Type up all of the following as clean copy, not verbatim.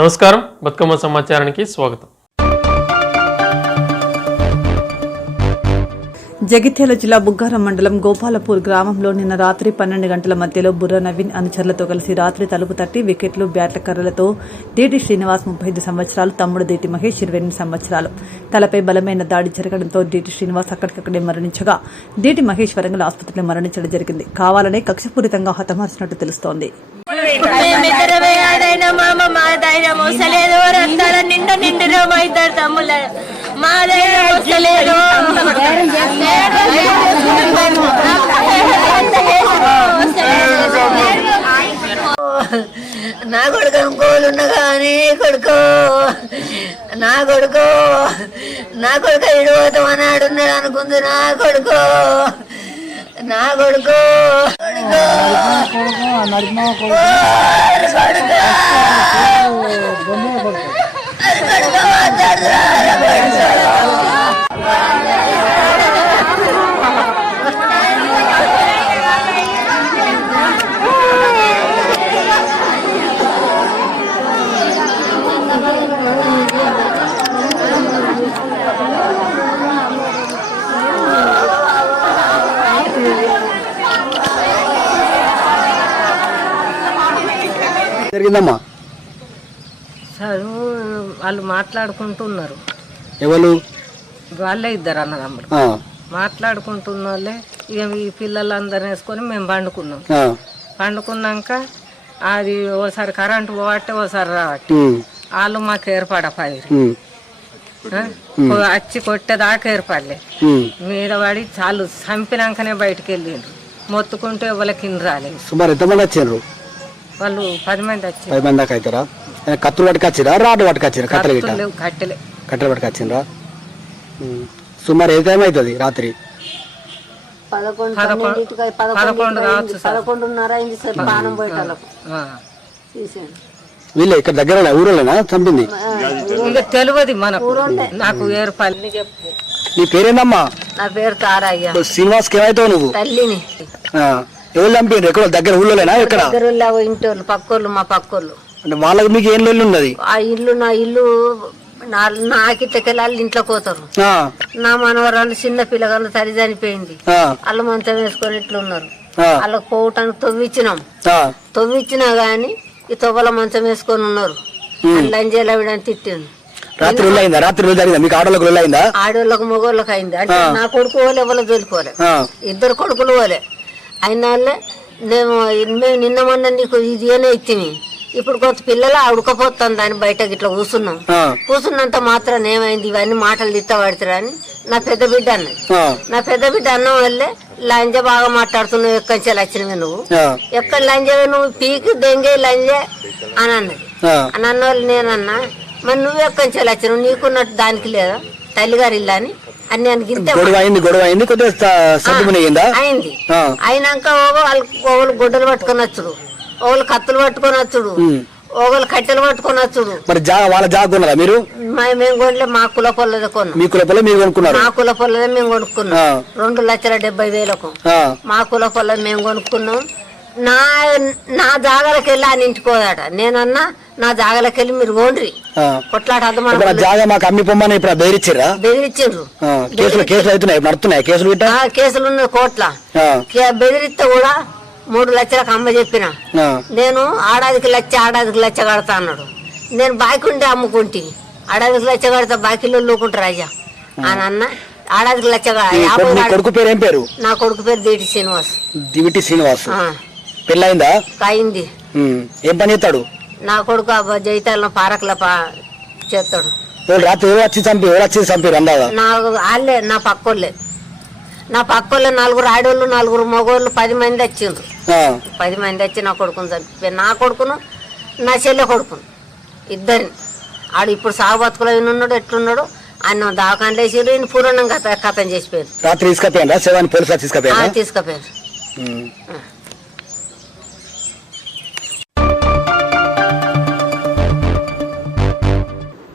నమస్కారం, బతుకమ్మ సమాచారానికి స్వాగతం. జగిత్యాల జిల్లా బుగ్గారం మండలం గోపాలపూర్ గ్రామంలో నిన్న రాత్రి 12 గంటల మధ్యలో బుర్ర నవీన్ అనుచరులతో కలిసి రాత్రి తలుపు తట్టి వికెట్లు, బ్యాట్ల కర్రలతో దేటి శ్రీనివాస్ 35 సంవత్సరాలు, తమ్ముడు దేటి మహేష్ 28 సంవత్సరాలు తలపై బలమైన దాడి జరగడంతో దేటి శ్రీనివాస్ అక్కడికక్కడే మరణించగా దేటి మహేష్ వరంగల్ ఆసుపత్రిలో మరణించడం జరిగింది. కావాలనే కక్షపూరితంగా హతమార్చినట్టు తెలుస్తోంది. నా కొడుకు అనుకోలున్నా కానీ కొడుకో నా కొడుకు ఇడిపోతాం అన్నాడు అనుకుంది. నా కొడుకు జరిగిందమ్మా చదువు వాళ్ళు మాట్లాడుకుంటున్నారు. ఎవరు? వాళ్ళే ఇద్దరు అన్నదమ్ములు మాట్లాడుకుంటున్న వాళ్ళే. ఇక ఈ పిల్లలందరిని వేసుకొని మేము పండుకున్నాక అది ఓసారి కరెంటు పోవట్టే ఓసారి రావట్టే వాళ్ళు మాకు ఏర్పడపాయి వచ్చి కొట్టేదాకా ఏర్పడలే. మీద పడి చాలు చంపినాకనే బయటకు వెళ్ళిండ్రు. మొత్తుకుంటే ఎవరి కింద రాలేదు. సుమారు ఎంతమంది వచ్చారు? వాళ్ళు 10 మంది వచ్చారు. 10 మంది దాకా అవుతారా? కత్తులు పట్టుకొచ్చిరా, రాడు పట్టుకొచ్చిరా? కట్టెలు పట్టుకొచ్చిండ్రా. సుమారు ఏ టైం అవుతుంది? రాత్రి 11:30 వీళ్ళే ఇక్కడ దగ్గర ఊరోళ్ళేనా చంపింది? తెలియదు మనకు. నాకు ఏర్పాలి. నీ పేరేందమ్మా? నా పేరు తారయ్య. శ్రీనివాస్ ఏమైతావు నువ్వు? తల్లిని. ఎవరు చంపిండ్రు? ఎక్కడ దగ్గర ఊళ్ళోలేనా? ఇక్కడ ఇంటోళ్ళు పక్కోళ్ళు, మా పక్కోళ్ళు. అంటే వాళ్ళకి మీకు ఏం లొల్లి ఉన్నది? ఆ ఇల్లు నా ఇల్లు నాకిట్టకెళ్ళి ఇంట్లోకి పోతారు. నా మనవరాలు చిన్న పిల్లగాళ్ళు తల్లి చనిపోయింది. వాళ్ళు మంచం వేసుకొని ఇట్లున్నారు. వాళ్ళకి పోవటానికి తవ్విచ్చినా గాని ఈ తొవ్వల మంచం వేసుకొని ఉన్నారు. లంజేలా విడని తిట్టిండు. రాత్రి మీకు ఆడోళ్ళకు మగోళ్ళకి అయింది. అంటే నా కొడుకు పోలే, ఎవరు తోలుకోలే. ఇద్దరు కొడుకులు పోలే. అయిన వాళ్ళే మేము నిన్న మొన్న నీకు ఇది ఏనే ఇచ్చింది. ఇప్పుడు కొంత పిల్లలు ఉడకపోతాం దాన్ని బయటకి ఇట్లా కూర్చున్నంత మాత్రం ఏమైంది, ఇవన్నీ మాటలు తిట్టబడతారా అని నా పెద్ద బిడ్డ అన్నది. నా పెద్ద బిడ్డ అన్నం వల్లే లంజ బాగా మాట్లాడుతున్నావు, ఎక్కడి వచ్చినవి నువ్వు, ఎక్కడ లంజవే నువ్వు, పీకి దెంగే లంజే అని అన్నది. అని అన్న వాళ్ళు నేనన్నా, మరి నువ్వు ఎక్కడి వచ్చినావు, నీకున్నట్టు దానికి లేదా తల్లిగారి ఇల్లు అని అన్ని అయింది. అయినాక వాళ్ళు గొడ్డలు పట్టుకొని వచ్చుడు, ఒకళ్ళు కత్తులు పట్టుకొని వచ్చుడు, ఒకళ్ళు కట్టెలు పట్టుకొని వచ్చుడు. మీరు మేము కొనలే, మా కుల పొల్లదే కొన్నాం. మా కుల పొల్లదే మేము కొనుక్కున్నాం. 2,70,000 మా కుల పొల్లది మేము కొనుక్కున్నాం. నా జాగాలకు వెళ్ళి ఆయన ఇంటికి పోదాట. నేనన్నా నా జాగాలకు వెళ్ళి మీరు ఓండ్రి కొట్లాట బెదిరించారు. కేసులు ఉన్నాయి కోట్ల. బెదిరిస్తే కూడా 3 లక్షలకు అమ్మ చెప్పిన. నేను ఏడాదికి లక్ష కడతా అన్నాడు. నేను బాకీ ఉంటే అమ్ముకుంటే ఏడాదికి లక్ష కడతా, బాకీలో లూకుంటారు అయ్యా అని అన్న. ఏడాదికి లక్ష. నా కొడుకు పేరు దేటి శ్రీనివాస్. పెళ్ళైందా? అయింది. ఏం పని చేస్తాడు? నా కొడుకు జైతాలను పారకుల చేస్తాడు. రాత్రి వచ్చి చంపారు అందాగా? వాళ్ళే నా పక్కోళ్ళే. 4 ఆడోళ్ళు 4 మగోళ్ళు 10 మంది వచ్చిండ్రు. 10 మంది వచ్చి నా కొడుకుని చంపిపోయారు. నా కొడుకును నా చెల్లె కొడుకును ఇద్దరిని. ఆడు ఇప్పుడు సాగు బతుకులో ఉన్నాడు, ఎట్లున్నాడు ఆయన దావకాండ వేసారు. ఈయన పూర్ణం కథం చేసిపోయారు. రాత్రి తీసుకుపోయారు.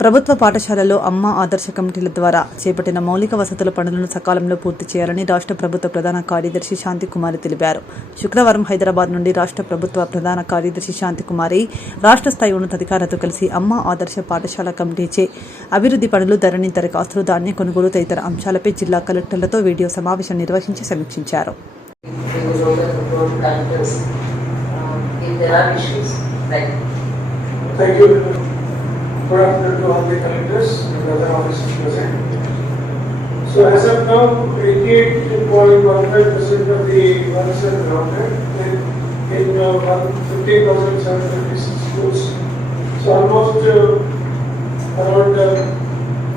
ప్రభుత్వ పాఠశాలల్లో అమ్మ ఆదర్శ కమిటీల ద్వారా చేపట్టిన మౌలిక వసతుల పనులను సకాలంలో పూర్తి చేయాలని రాష్ట్ర ప్రభుత్వ ప్రధాన కార్యదర్శి శాంతికుమారి తెలిపారు. శుక్రవారం హైదరాబాద్ నుండి రాష్ట్ర ప్రభుత్వ ప్రధాన కార్యదర్శి శాంతికుమారి రాష్ట్ర స్థాయి ఉన్నతాధికారులతో కలిసి అమ్మ ఆదర్శ పాఠశాల కమిటీచే అభివృద్ధి పనులు, ధరణి దరఖాస్తులు, ధాన్య కొనుగోలు తదితర అంశాలపై జిల్లా కలెక్టర్లతో వీడియో సమావేశం నిర్వహించి సమీక్షించారు. Good afternoon to all the collectors and other officers present. So as of now, 88.15% of the works are grounded in 15,756 schools. So almost around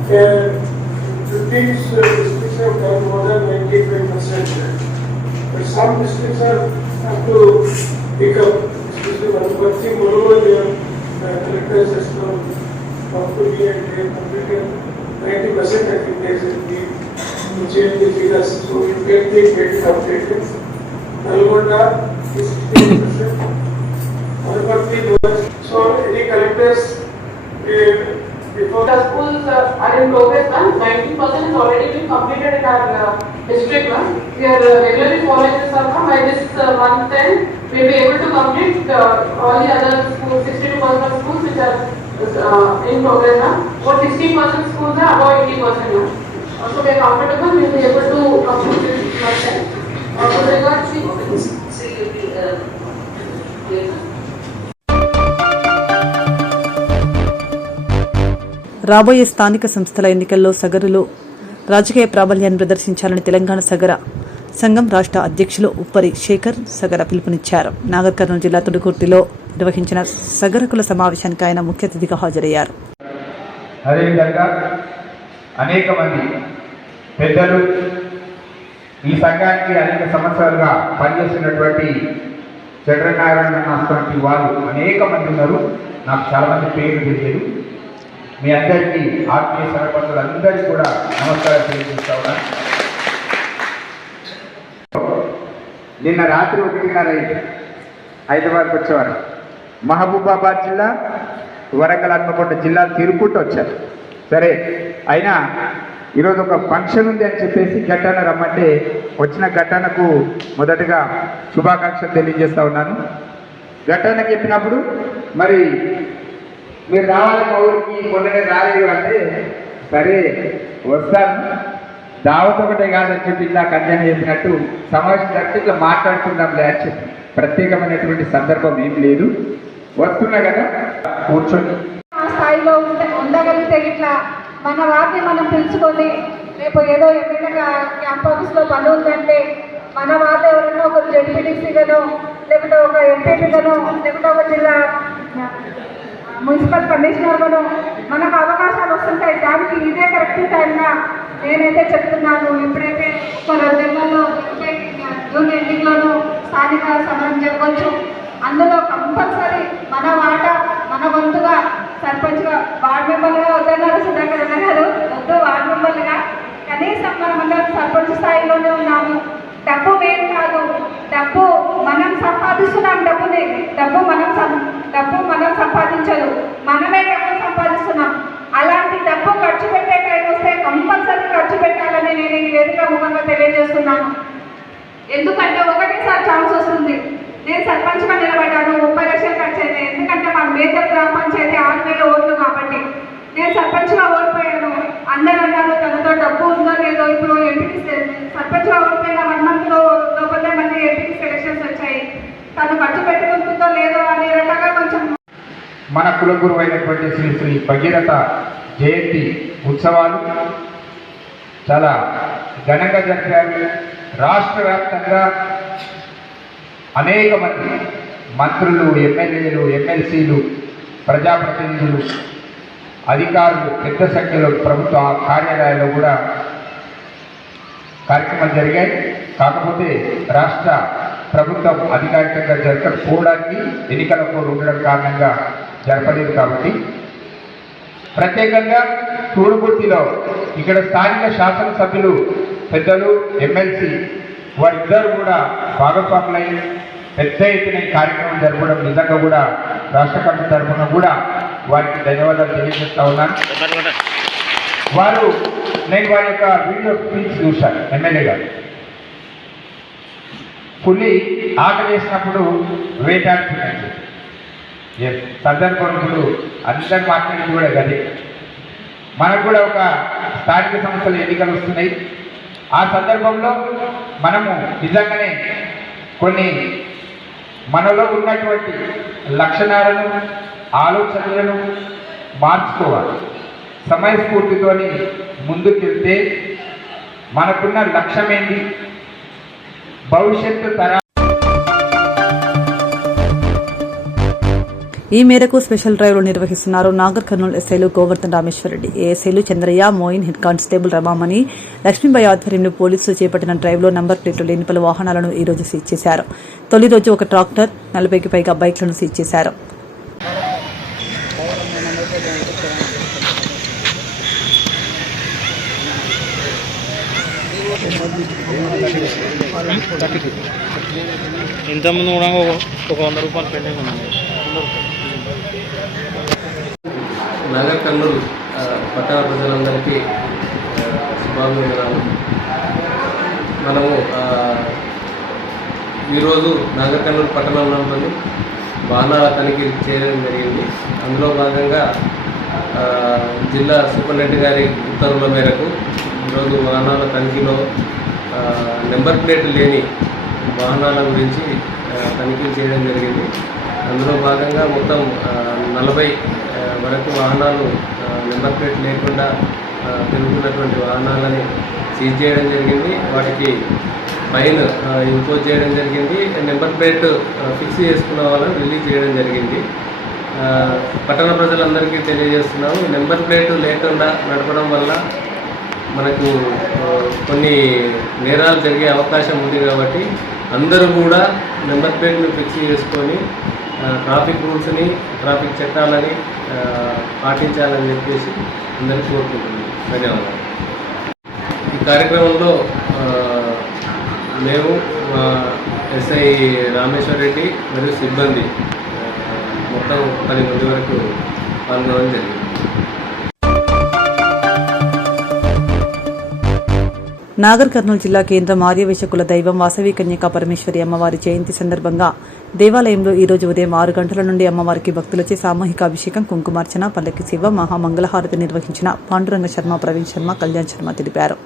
15 districts have done more than 95%. But some districts are have to pick up, especially Vanuatu, Molovo, their collectors has to hopefully and completed 90%. I think they will be to change the figures, so we get the data updated. Nalgonda is 60%. So any collectors before the schools are in progress. 90% has already been completed in our district. We are regularly following this up. By this month end, we will be able to complete all the other schools, 62% of schools which are in progress now. About 60% schools are above 80% now. Also, we are comfortable. We will be able to complete this month end. With regards to రాబోయే స్థానిక సంస్థల ఎన్నికల్లో సగరులు రాజకీయ ప్రాబల్యాన్ని ప్రదర్శించాలని తెలంగాణ సగర సంఘం రాష్ట్ర అధ్యక్షులు ఉప్పరి శేఖర్ సగర పిలుపునిచ్చారు. నాగర్ కర్నూలు జిల్లా తుడుకుర్తిలో నిర్వహించిన సగరకుల సమావేశానికి ఆయన ముఖ్య అతిథిగా హాజరయ్యారు. అదేవిధంగా అనేక మంది పెద్దలు ఈ సంఘానికి అనేక సంవత్సరాలుగా పనిచేస్తున్నటువంటి చంద్రనారాయణ అటువంటి వాళ్ళు అనేక మంది ఉన్నారు. నాకు చాలా మంది పేర్లు తెలియదు. మీ అందరికీ ఆత్మీయ సర్పంచులందరికీ కూడా నమస్కారం తెలియజేస్తా ఉన్నాను. నిన్న రాత్రి 1:30 హైదరాబాద్కి వచ్చేవారు. మహబూబాబాద్ జిల్లా, వరంగల్, హన్మకొండ జిల్లాలు తిరుగుకుంటూ వచ్చారు. సరే, అయినా ఈరోజు ఒక ఫంక్షన్ ఉంది అని చెప్పేసి ఘటన రమ్మంటే వచ్చిన ఘటనకు మొదటగా శుభాకాంక్షలు తెలియజేస్తా ఉన్నాను. ఘటన చెప్పినప్పుడు మరి మీరు రావాలి మా ఊరికి, మొన్ననే రాలేదు అంటే సరే వస్తాను, దావత్ ఒకటే కాదని చెప్పి ఇలా కళ్యాణ్ చెప్పినట్టు సమావేశం జరిగితే ఇట్లా మాట్లాడుకుందాం లే అని చెప్పి ప్రత్యేకమైనటువంటి సందర్భం ఏం లేదు. వస్తున్నా కదా కూర్చొని ఆ స్థాయిలో ఉండగలిగితే ఇట్లా మన వారిని మనం పిలుచుకొని రేపు ఏదో ఎమ్మెల్యే క్యాంప్ ఆఫీస్లో పని ఉందంటే మన వార్త ఎవరైనా ఒక జడ్పీటీసీగానో లేకపోతే ఒక ఎంపీగానో లేకపోతే ఒక జిల్లా మున్సిపల్ కమిషనర్గానో మనకు అవకాశాలు వస్తుంటాయి. దానికి ఇదే కరెక్ట్ టైంగా నేనైతే చెప్తున్నాను. ఎప్పుడైతే ఒక 2 నెలల్లో జూన్ ఎండింగ్లోనూ స్థానిక సమరం జరగవచ్చు. అందులో కంపల్సరీ మన వాట మన వంతుగా సర్పంచ్గా వార్డు మెంబర్గా వద్దన్నారు సుధాకర్ అన్న గారు, వద్దు వార్డు మెంబర్లుగా కనీసం మనమందరం సర్పంచ్ స్థాయిలోనే ఉన్నాము. డబ్బు వేరు కాదు, డబ్బు మనం సంపాదిస్తున్నాం. డబ్బు మనం సంపాదించదు, మనమే డబ్బు సంపాదిస్తున్నాం. అలాంటి డబ్బు ఖర్చు పెట్టే టైం వస్తే కంపల్సరీ ఖర్చు పెట్టాలని నేను ఈ వేదిక ముఖంగా తెలియజేస్తున్నాను. ఎందుకంటే ఒకటేసారి ఛాన్స్ వస్తుంది. నేను సర్పంచ్గా నిలబడ్డాను, 30 లక్షలు ఖర్చు అయింది. ఎందుకంటే మా మేజర్ గ్రామ పంచాయతీ 6,000 ఓట్లు కాబట్టి నేను సర్పంచ్గా ఓడిపోయాను. అందరూ అన్నారు తనతో డబ్బు ఉందో లేదో. ఇప్పుడు ఎంపీటీ సర్పంచ్గా ఓడిపోయిన 1 month లోపలే మళ్ళీ ఎంపీటీ సెలక్షన్స్ వచ్చాయి. తను ఖర్చు పెట్టుకుంటుందో లేదో అనే రకంగా కొంచెం మన కులగురువు అయినటువంటి శ్రీ శ్రీ భగీరథ జయంతి ఉత్సవాలు చాలా ఘనంగా జరిపారు. రాష్ట్ర వ్యాప్తంగా అనేక మంది మంత్రులు, ఎమ్మెల్యేలు, ఎమ్మెల్సీలు, ప్రజాప్రతినిధులు, అధికారులు పెద్ద సంఖ్యలో ప్రభుత్వ కార్యాలయాల్లో కూడా కార్యక్రమాలు జరిగాయి. కాకపోతే రాష్ట్ర ప్రభుత్వం అధికారికంగా జరగకపోవడానికి ఎన్నికల కోడ్ ఉండడం కారణంగా జరపలేదు. కాబట్టి ప్రత్యేకంగా తూడుగుర్తిలో ఇక్కడ స్థానిక శాసనసభ్యులు పెద్దలు, ఎమ్మెల్సీ వారిద్దరూ కూడా భాగస్వాములై పెద్ద ఎత్తున కార్యక్రమం జరపడం నిజంగా కూడా రాష్ట్ర కమిటీ తరఫున కూడా వారికి ధన్యవాదాలు తెలియజేస్తా ఉన్నాను. నేను వారి యొక్క వీడియో స్పీచ్ చూశాను. ఎమ్మెల్యే గారు పులి ఆకలి వేసినప్పుడు వేటాడుతున్నాడు. సందర్భంలో అందరు మాట్లాడింది కూడా గది. మనకు కూడా ఒక స్థానిక సంస్థల ఎన్నికలు వస్తున్నాయి. ఆ సందర్భంలో మనము నిజంగానే కొన్ని మనలో ఉన్నటువంటి లక్షణాలను ఆలోచనలను మార్చుకోవాలి. సమయస్ఫూర్తితో ముందుకెళ్తే మనకున్న లక్ష్యం ఏంటి, భవిష్యత్తు తర ఈ మేరకు స్పెషల్ డ్రైవ్లు నిర్వహిస్తున్నారు నాగర్ కర్నూలు ఎస్ఐలు గోవర్ధన్ రామేశ్వరరెడ్డి, ఏఎస్ఐలు చంద్రయ్య, మోయిన్, హెడ్ కానిస్టేబుల్ రమామణి, లక్ష్మీబాయి ఆధ్వర్యంలో పోలీసులు చేపట్టిన డ్రైవ్లో నంబర్ ప్లేట్లు లేని పలు వాహనాలను ఈ రోజు సీజ్ చేశారు. తొలి రోజు ఒక ట్రాక్టర్, 40కి పైగా బైక్లను సీజ్ చేశారు. ఇంతకుముందు కూడా ఒక 100 రూపాయలు పెండింగ్ ఉంది. నాగర్ కర్నూలు పట్టణ ప్రజలందరికీ శుభాభినందనాలు. మనము ఈరోజు నాగర్ కర్నూలు పట్టణంలోని వాహనాల తనిఖీ చేయడం జరిగింది. అందులో భాగంగా జిల్లా సూపరింటెండెంట్ గారి ఉత్తర్వుల మేరకు ఈరోజు వాహనాల తనిఖీలో నెంబర్ ప్లేట్ లేని వాహనాల గురించి తనిఖీలు చేయడం జరిగింది. అందులో భాగంగా మొత్తం 40 వరకు వాహనాలు నెంబర్ ప్లేట్ లేకుండా తిరుగుతున్నటువంటి వాహనాలని సీజ్ చేయడం జరిగింది. వాటికి ఫైన్ ఇంపోజ్ చేయడం జరిగింది. నెంబర్ ప్లేట్ ఫిక్స్ చేసుకున్న వాళ్ళని రిలీజ్ చేయడం జరిగింది. పట్టణ ప్రజలందరికీ తెలియజేస్తున్నాము, నెంబర్ ప్లేట్ లేకుండా నడపడం వల్ల మనకు కొన్ని నేరాలు జరిగే అవకాశం ఉంది. కాబట్టి అందరూ కూడా నెంబర్ ప్లేట్ను ఫిక్స్ చేసుకొని ట్రాఫిక్ రూల్స్ని, ట్రాఫిక్ చట్టాలని పాటించాలని చెప్పేసి అందరికీ కోరుకుంటున్నాను. ధన్యవాదాలు. ఈ కార్యక్రమంలో మేము మా ఎస్ఐ రామేశ్వరరెడ్డి మరియు సిబ్బంది మొత్తం 10 మంది వరకు పాల్గొనడం జరిగింది. నాగర్ కర్నూలు జిల్లా కేంద్రం ఆర్యవేశ కుల దైవం వాసవి కన్యకా పరమేశ్వరి అమ్మవారి జయంతి సందర్భంగా దేవాలయంలో ఈ రోజు ఉదయం 6 గంటల నుండి అమ్మవారికి భక్తులచే సామూహిక అభిషేకం, కుంకుమార్చన, పల్లకి సేవ, మహామంగళహారతి నిర్వహించిన పాండురంగ శర్మ, ప్రవీణ్ శర్మ, కళ్యాణ్ శర్మ తెలిపారు.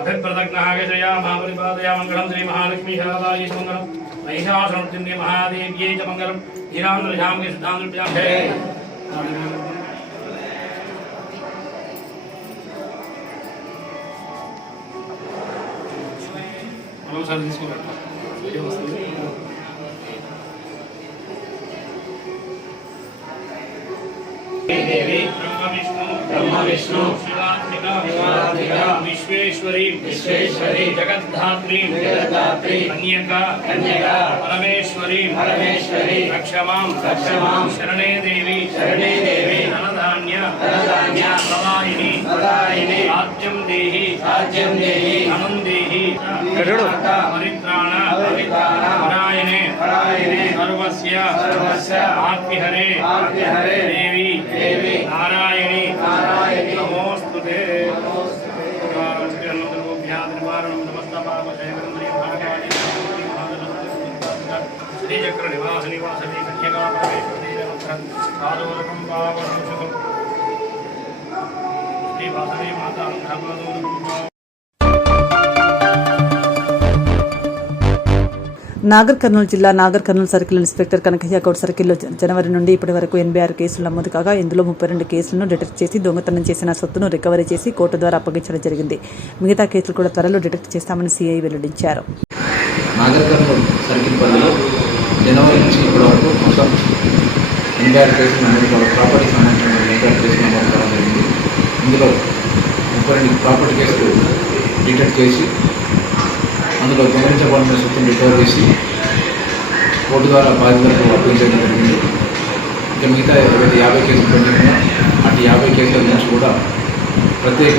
अभिप्रदग्नहागजया महापरिपादया मंगलम श्री महालक्ष्मी शारदायै मंगलम महिषासुरमर्दिन्यै महादेव्यै च मंगलम हीरान्द्रजाम के सिद्धांत जय सर इसको देवी ब्रह्म विष्णु शिवात्मिका विश्वेश्वरी जगद्धात्री कन्यका परमेश्वरी रक्षमां शरणे देवी धनधान्य प्रदायिनी राज्यं देहि धनं देहि परित्राण परायणे सर्वस्य आत्मिहरे देवी नारायणी नमोस्तुते श्रीचक्र निवास निवासनी कन्यका पादोरकं पावनं श्री वासवी माता నాగర్ కర్నూలు జిల్లా నాగర్ కర్నూలు సర్కిల్ ఇన్స్పెక్టర్ కనకయ్య గౌడ్ సర్కిల్లో జనవరి నుండి ఇప్పటి వరకు 86 కేసులు నమోదు కాగా ఇందులో 32 కేసులను డిటెక్ట్ చేసి దొంగతనం చేసిన సొత్తును రికవరీ చేసి కోర్టు ద్వారా అప్పగించడం జరిగింది. మిగతా కేసులు కూడా త్వరలో డిటెక్ట్ చేస్తామని సిఐ వెల్లడించారు. నాగర్ కర్నూలు సర్కిల్ పరిధిలో జనవరి నుంచి ఇప్పటి వరకు మొత్తం 86 కేసులు నమోదు కావడం, ప్రాపర్టీ సంబంధించిన 86 కేసులు నమోదు కావడం జరిగింది. ఇందులో 32 ప్రాపర్టీ కేసులు డిటెక్ట్ చేసి అందులో గమనించబడిన సొత్తును రికవర్ చేసి కోర్టు ద్వారా బాధితులకు అప్పగించడం జరిగింది. ఇంకా మిగతా ఏవైతే 50 కేసులు పెండింగ్ అటు 50 కేసుల నుంచి కూడా ప్రత్యేక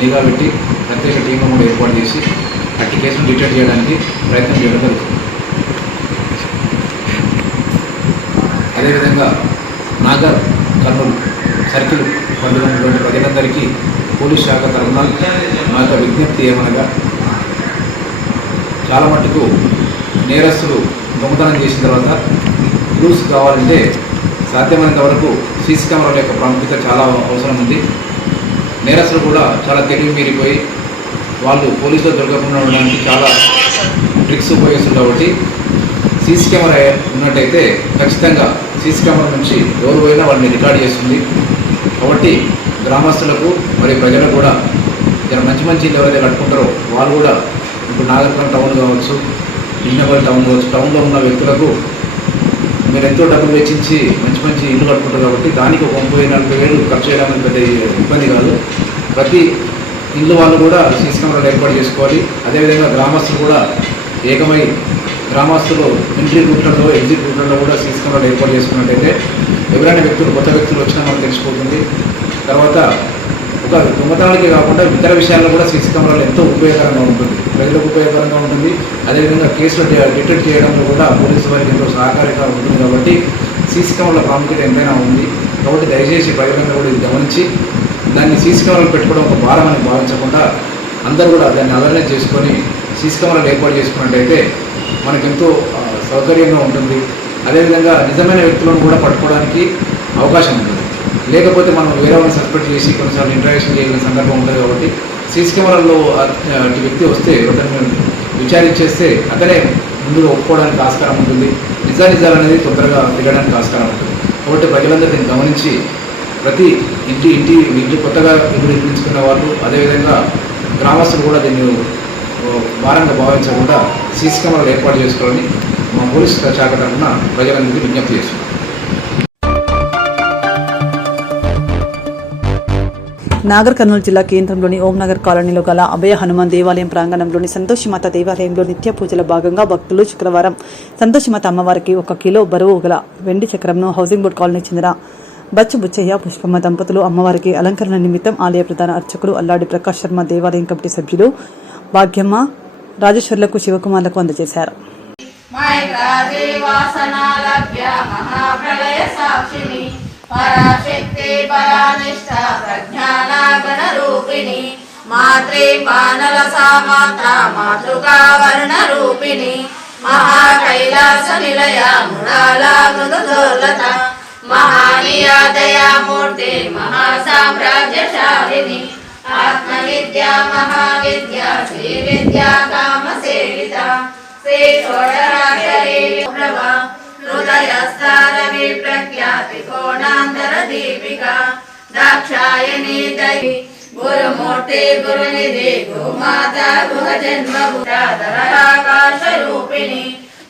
నిఘా పెట్టి ప్రత్యేక టీంను కూడా ఏర్పాటు చేసి అట్టి కేసును డిటెక్ట్ చేయడానికి ప్రయత్నం చేయడం జరుగుతుంది. అదేవిధంగా నాగర్ కర్నూలు సర్కిల్ పరిధిలో ఉన్నటువంటి ప్రజలందరికీ పోలీస్ శాఖ తరఫున మా యొక్క విజ్ఞప్తి ఏమనగా, చాలా మటుకు నేరస్తులు దొంగతనం చేసిన తర్వాత ప్రూఫ్స్ కావాలంటే సాధ్యమైనంత వరకు సీసీ కెమెరాల యొక్క ప్రాముఖ్యత చాలా అవసరం ఉంది. నేరస్తులు కూడా చాలా తెలివి మీరిపోయి వాళ్ళు పోలీసులు దొరకకుండా ఉండడానికి చాలా ట్రిక్స్ ఉపయోగిస్తుంది. కాబట్టి సీసీ కెమెరా ఉన్నట్టయితే ఖచ్చితంగా సీసీ కెమెరా నుంచి ఎవరు పోయినా వాళ్ళని రికార్డ్ చేస్తుంది. కాబట్టి గ్రామస్తులకు మరియు ప్రజలకు కూడా మంచి మంచి ఇల్లు ఎవరైతే కట్టుకుంటారో వాళ్ళు కూడా ఇప్పుడు నాగర్కర్నూలు టౌన్ కావచ్చు, ఇంజనపల్లి టౌన్ కావచ్చు, టౌన్లో ఉన్న వ్యక్తులకు మీరు ఎంతో డబ్బులు వెచ్చించి మంచి మంచి ఇల్లు కట్టుకుంటారు కాబట్టి దానికి ఒక 30-40 ఖర్చు చేయడానికి పెద్ద ఇబ్బంది కాదు. ప్రతి ఇల్లు వాళ్ళు కూడా సీసీ కెమెరాలు ఏర్పాటు చేసుకోవాలి. అదేవిధంగా గ్రామస్తులు కూడా ఏకమై గ్రామస్తులు ఎంట్రీ రూట్లలో ఎగ్జిట్ రూట్లలో కూడా సీసీ కెమెరాలు ఏర్పాటు చేసుకున్నట్టయితే ఎవరైనా వ్యక్తులు కొత్త వ్యక్తులు వచ్చినా మనకు తెలిసిపోతుంది. తర్వాత ఒక దొంగతనాలకే కాకుండా ఇతర విషయాల్లో కూడా సీసీ కెమెరాలు ఎంతో ఉపయోగకరంగా ఉంటుంది, ప్రజలకు ఉపయోగకరంగా ఉంటుంది. అదేవిధంగా కేసులు డిటెక్ట్ చేయడంలో కూడా పోలీసు వారికి ఎంతో సహకారంగా ఉంటుంది. కాబట్టి సీసీ కెమెరాల ప్రాముఖ్యత ఎంతైనా ఉంది. కాబట్టి దయచేసి ప్రజలందరూ కూడా ఇది గమనించి దాన్ని సీసీ కెమెరాలు పెట్టుకోవడం ఒక భారం అని భావించకుండా అందరూ కూడా దాన్ని అవేర్నెస్ చేసుకొని సీసీ కెమెరాలు ఏర్పాటు చేసుకున్నట్టయితే మనకెంతో సౌకర్యంగా ఉంటుంది. అదేవిధంగా నిజమైన వ్యక్తులను కూడా పట్టుకోవడానికి అవకాశం ఉంటుంది. లేకపోతే మనం వేరే వాళ్ళని సస్పెక్ట్ చేసి కొన్నిసార్లు ఇంటరాక్షన్ చేయగలిగిన సందర్భం ఉంటుంది. కాబట్టి సీసీ కెమెరాల్లో అటు వ్యక్తి వస్తే అతను విచారించేస్తే అతనే ముందుగా ఒప్పుకోవడానికి ఆస్కారం ఉంటుంది. నిజాలు అనేది తొందరగా తిరగడానికి ఆస్కారం ఉంటుంది. కాబట్టి ప్రజలందరూ దీన్ని గమనించి ప్రతి ఇంటి కొత్తగా ఇల్లు నిర్మించుకున్న వాళ్ళు, అదేవిధంగా గ్రామస్తులు కూడా దీన్ని భారంగా భావించకుండా సీసీ కెమెరాలు ఏర్పాటు చేసుకోవాలని మా పోలీసు శాఖ తరఫున ప్రజలందరికీ విజ్ఞప్తి చేస్తున్నాం. నాగర్ కర్నూలు జిల్లా కేంద్రంలోని ఓంనగర్ కాలనీలో గల అభయ హనుమాన్ దేవాలయం ప్రాంగణంలోని సంతోషిమాత దేవాలయంలో నిత్య పూజల భాగంగా భక్తులు శుక్రవారం సంతోషిమాత అమ్మవారికి 1 కిలో బరువు గల వెండి చక్రంను హౌసింగ్ బోర్డు కాలనీ చెందిన బచ్చు బుచ్చయ్య పుష్పమ్మ దంపతులు అమ్మవారికి అలంకరణ నిమిత్తం ఆలయ ప్రధాన అర్చకులు అల్లాడి ప్రకాష్ శర్మ, దేవాలయం కమిటీ సభ్యులు భాగ్యమ్మ, రాజేశ్వర్లకు, శివకుమార్లకు అందజేశారు. పరాశక్తి పరానిష్ట ప్రజ్ఞానాగణ రూపిణి మాత్రే పానల సామాత్ర మాతృకావర్ణ రూపిణి మహాకైలాస నిలయ మృణాల మృదుదోలత మహానీయ దయామూర్తి మహాసామ్రాజ్యశాలిని ఆత్మవిద్యా మహావిద్యా శ్రీ విద్యా కామ సేవిత శ్రీ షోడరాక్షరీ ప్రభ హృదయస్థారవి ప్రఖ్యాతి కోణాంతర దీపిక దాక్షాయణీ దైవి గురుమూర్తి గురునిధి గుమాత గుహ జన్మ ఆకాశ రూపిణి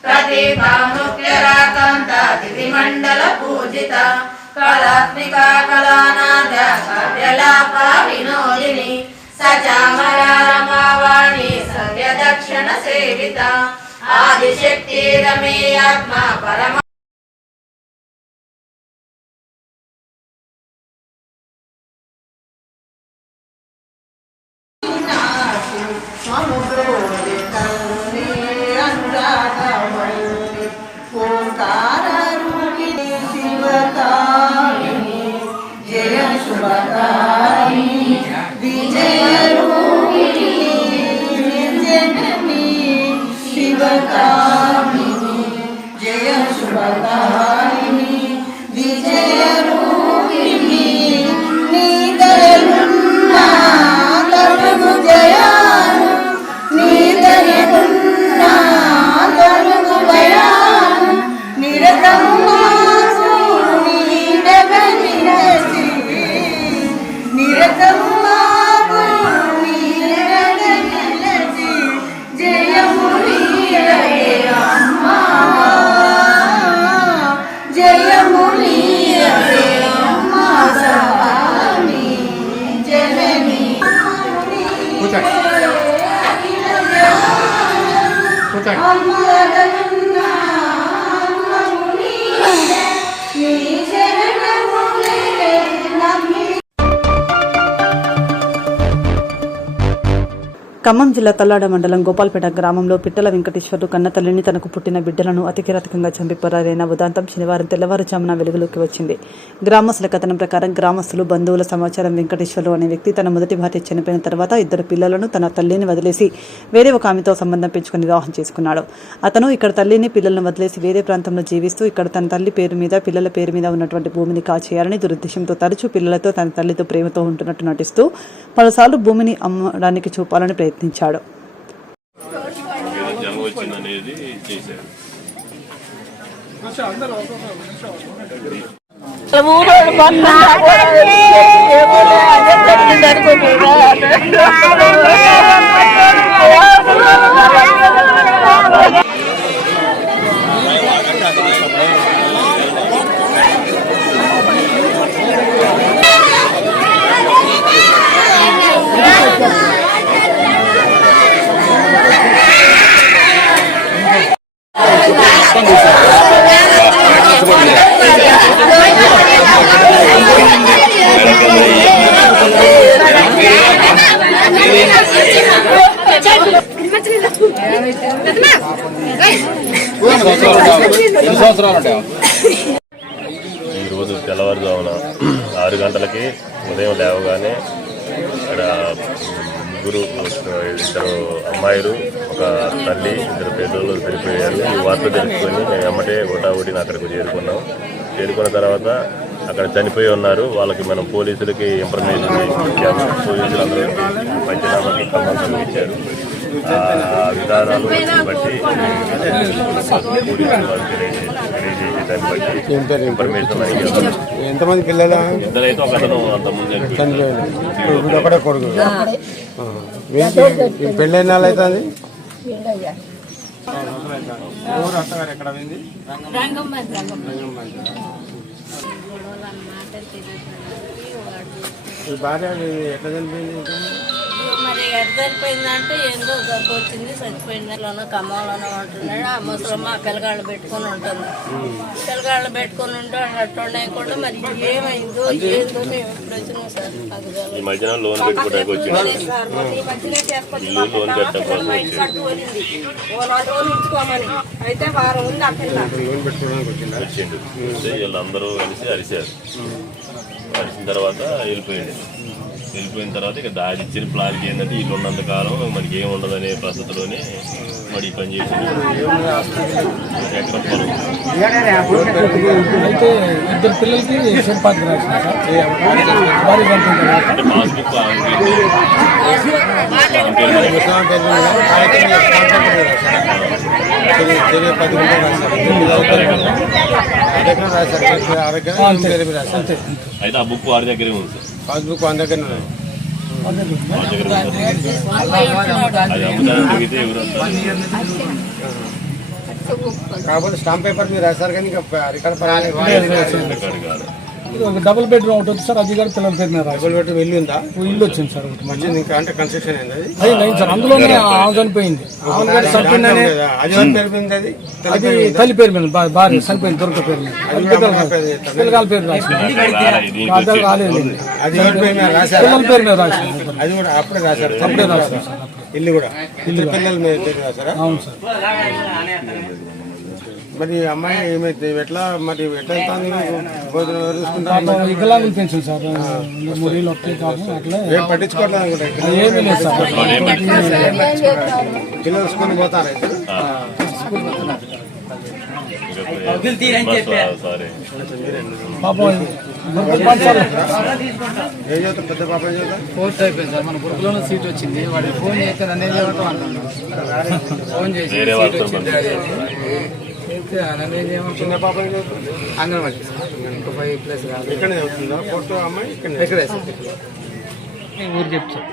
ప్రతిభా ముఖ్యరాకాంత తిథి మండల పూజిత కళాత్మిక కళానాథ కావ్యలాప వినోదిని సచామర రమావాణి సవ్య దక్షిణ సేవిత ఆదిశక్తి రమేయాత్మ పరమ ఖమ్మం జిల్లా తల్లాడ మండలం గోపాల్పేట గ్రామంలో పిట్టల వెంకటేశ్వర్లు కన్నతల్లిని తనకు పుట్టిన బిడ్డలను అతి కిరాతకంగా చంపి పరారైన ఉదాంతం శనివారం తెల్లవారుజామున వెలుగులోకి వచ్చింది. గ్రామస్తుల కథనం ప్రకారం గ్రామస్తులు బంధువుల సమాచారం వెంకటేశ్వర్లు అనే వ్యక్తి తన మొదటి భార్య చనిపోయిన తర్వాత 2 పిల్లలను తన తల్లిని వదిలేసి వేరే ఒక ఆమెతో సంబంధం పెంచుకుని వివాహం చేసుకున్నాడు. అతను ఇక్కడ తల్లిని పిల్లలను వదిలేసి వేరే ప్రాంతంలో జీవిస్తూ ఇక్కడ తన తల్లి పేరు మీద పిల్లల పేరు మీద ఉన్నటువంటి భూమిని కాచేయాలని దురుద్దేశంతో తరచూ పిల్లలతో తన తల్లితో ప్రేమతో ఉంటున్నట్టు నటిస్తూ పలుసార్లు భూమిని అమ్మడానికి చూపాలని ప్రయత్నించాడు. ఈరోజు తెల్లవారుజామున 6 గంటలకి ఉదయం లేవగానే ఇక్కడ ముగ్గురు 2 అమ్మాయిలు ఒక తల్లి 2 పెద్దలు చనిపోయారు. ఈ వార్త తెలుసుకొని మేము ఎమ్మటే ఒకటిని అక్కడికి చేరుకున్న తర్వాత అక్కడ చనిపోయి ఉన్నారు. వాళ్ళకి మనం పోలీసులకి ఇన్ఫర్మేషన్ ఇచ్చాము. పోలీసులు అందరూ పంచనామాకి కంపల్సరీ ఇచ్చారు. విధానాలు బట్టి ఇన్ఫర్మేషన్ ఎంతమంది పిల్లలు? ఇద్దరైతే ఒకటను అంతకుముందు ఒకటే కొడుకు. పెళ్ళైన వాళ్ళు అవుతుంది. ఊరు అత్తగారు ఎక్కడ పోయింది? భార్య ఎట్లా చనిపోయింది? మరి ఎట్లా చనిపోయిందంటే ఏందో జబ్బు వచ్చింది, చచ్చిపోయింది. ఖమ్మంలోనే ఉంటున్నాడు. ఆ ముసలమ్మ పిల్లగాళ్ళు పెట్టుకుని ఉంటుంది. పిల్లగాళ్ళు పెట్టుకుని ఉంటే అట్టుండే కూడా మరి ఏమైందో ఏందో మేము ఇప్పుడు వచ్చినాం సార్. ఈ మధ్యన లోన్ పెట్టుకోవడానికి వచ్చింది. లోన్ ఇచ్చుకోమని అయితే వారం ఉంది ఆ పిల్ల వచ్చిండు. వీళ్ళందరూ కలిసి అరిశారు. అరిసిన తర్వాత వెళ్ళిపోయింది. వెళ్ళిపోయిన తర్వాత ఇక దాడి ఇచ్చిన ప్లాన్కి ఏంటంటే ఇల్లు ఉన్నంత కాలం మనకి ఏమి ఉండదనే పద్ధతిలోనే మరి ఈ పని చేసింది. ఎకరం పొలం అయితే ఇద్దరు పిల్లలకి సంపాదన రాసిన అంటే పాస్బుక్ అయితే ఆ బుక్ వారి దగ్గరే ఉంది సార్. పాస్బుక్ వాళ్ళ దగ్గర అది అమ్ముతానికి అడిగితే ఎవరు కాకపోతే స్టాంప్ పేపర్ మీరు రాశారు కానీ ఇంకా రికార్డ్ పరాలి డబుల్ బెడ్రూమ్ ఒకటి ఉంది సార్, అది కూడా పిల్లల పేరు మీద డబుల్ బెడ్రూమ్ ఇల్లు ఉందా? ఇల్లు వచ్చింది సార్ ఒకటి మంచిది. ఇంకా అంటే కన్స్ట్రక్షన్ అయింది అది అయింది సార్. అందులోనే ఆమె చనిపోయింది. అది ఎవరి పేరు మీద? అది తల్లి పేరు మీద, భార్య చనిపోయింది దుర్గ పేరు మీద. పిల్లగాల పేరు రాసింది, రాలేదు. అది ఎవరి పేరు మీద రాశారు? పిల్లల పేరు మీద రాసింది. అది కూడా అప్పుడే రాశారు. అప్పుడే రాశారు సార్. ఇల్లు కూడా ఇద్దరు పిల్లల మీద పేరు రాశారా? అవును సార్. మరి అమ్మాయి ఏమైతే ఎట్లా మరి ఎట్లా భోజనం ఎవరు చూసుకుంటారు? వికలాంగులు పెన్షన్ సార్, 3 ఏళ్ళు వస్తాయి కాదు. అట్లా ఏం పట్టించుకోవట్లేదు అనుకుంటా. ఏమీ లేదు సార్. పిల్లలు స్కూల్ పోతారు అయితే పాపం ఏం చదువుతారు? పెద్ద పాప ఏం చదువుతారు? 4th అయిపోయింది సార్. మన గురుకులోనే సీట్ వచ్చింది. వాడికి ఫోన్ చేస్తే నన్ను ఏం చేయమంటావు అన్నాను. ఫోన్ చేసి సీట్ వచ్చింది నన్ను ఏం చేయమంటావు. చిన్న పాప ఏం చదువుతుంది? అంగన్వాడీ ఇంకా 5+ కాదు. ఇక్కడే చదువుతుందా? ఫోటో అమ్మాయి ఇక్కడే సార్. ఊరు చెప్తాను.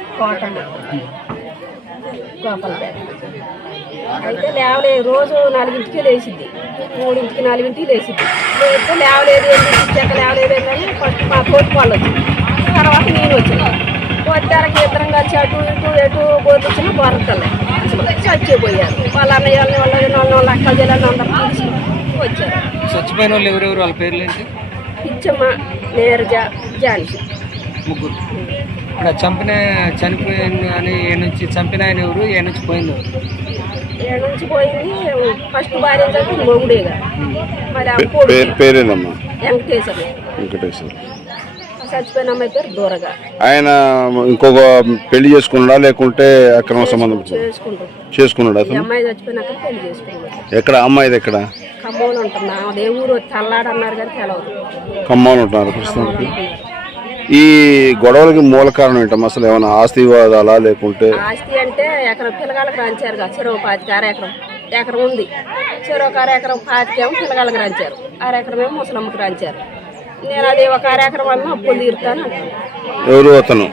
అయితే లేవలేదు. రోజు 4ంటికి లేచింది, 3ంటికి 4ంటికి లేచింది. లేస్తే లేవలేదు, ఇచ్చాక లేవలేదు కానీ ఫస్ట్ మా తోటి వాళ్ళు వచ్చింది. తర్వాత నేను వచ్చిన వచ్చారకి ఇద్దరం కలిసి అటు ఇటు ఎటు పోతొచ్చిన బొరకలే చచ్చిపోయారు. వాళ్ళ అన్నయ్యని వాళ్ళ అక్కలు జిల్లాని అందరూ కలిసి వచ్చారు. చచ్చిపోయిన వాళ్ళు ఎవరెవరు, వాళ్ళ పేర్లు ఏంటి? పిచ్చమ్మ, నీరజ, ఝాన్సీ, ముగ్గురు. చనిపోయింది అని ఏ నుంచి చంపిన ఆయన ఎవరు, ఏ నుంచి పోయింది ఎవరు? ఏ నుంచి పోయింది ఫస్ట్ భార్య చదివి మొగుడేగా. మరి పేరేనమ్మా? వెంకటేశ్వర. చచ్చిపోయిన అమ్మాయి పేరు దూరగా. ఆయన ఇంకొక పెళ్లి చేసుకున్నాడా లేకుంటే అక్రమ సంబంధం చేసుకున్నాడా? అమ్మాయి చచ్చిపోయినాక పెళ్లి చేసుకున్నాడు. ఎక్కడ అమ్మాయిది? ఎక్కడ? ఖమ్మంలో ఉంటున్నా. అదే ఊరు తల్లాడన్నారు కానీ తెలవదు. ఖమ్మంలో ఉంటున్నారు ప్రస్తుతానికి. ఈ గొడవలకి మూల కారణం ఏంటమ్మా? అసలు ఏమైనా ఆస్తి వివాదాలా లేకుంటే? ఆస్తి అంటే ఎకరం పిల్లగాళ్ళకి రాంచారు కదా. చెరువు 25 ఎకరం ఉంది. చెరువు 1 ఎకరం 25 పిల్లగాళ్ళకి రాంచారు. 1 ఎకరమేమో ముసలమ్మకి రాంచారు. నేను అది 1 ఎకరం అమ్మ అప్పులు తీరుతాను అంటాను. ఎవరు అతను?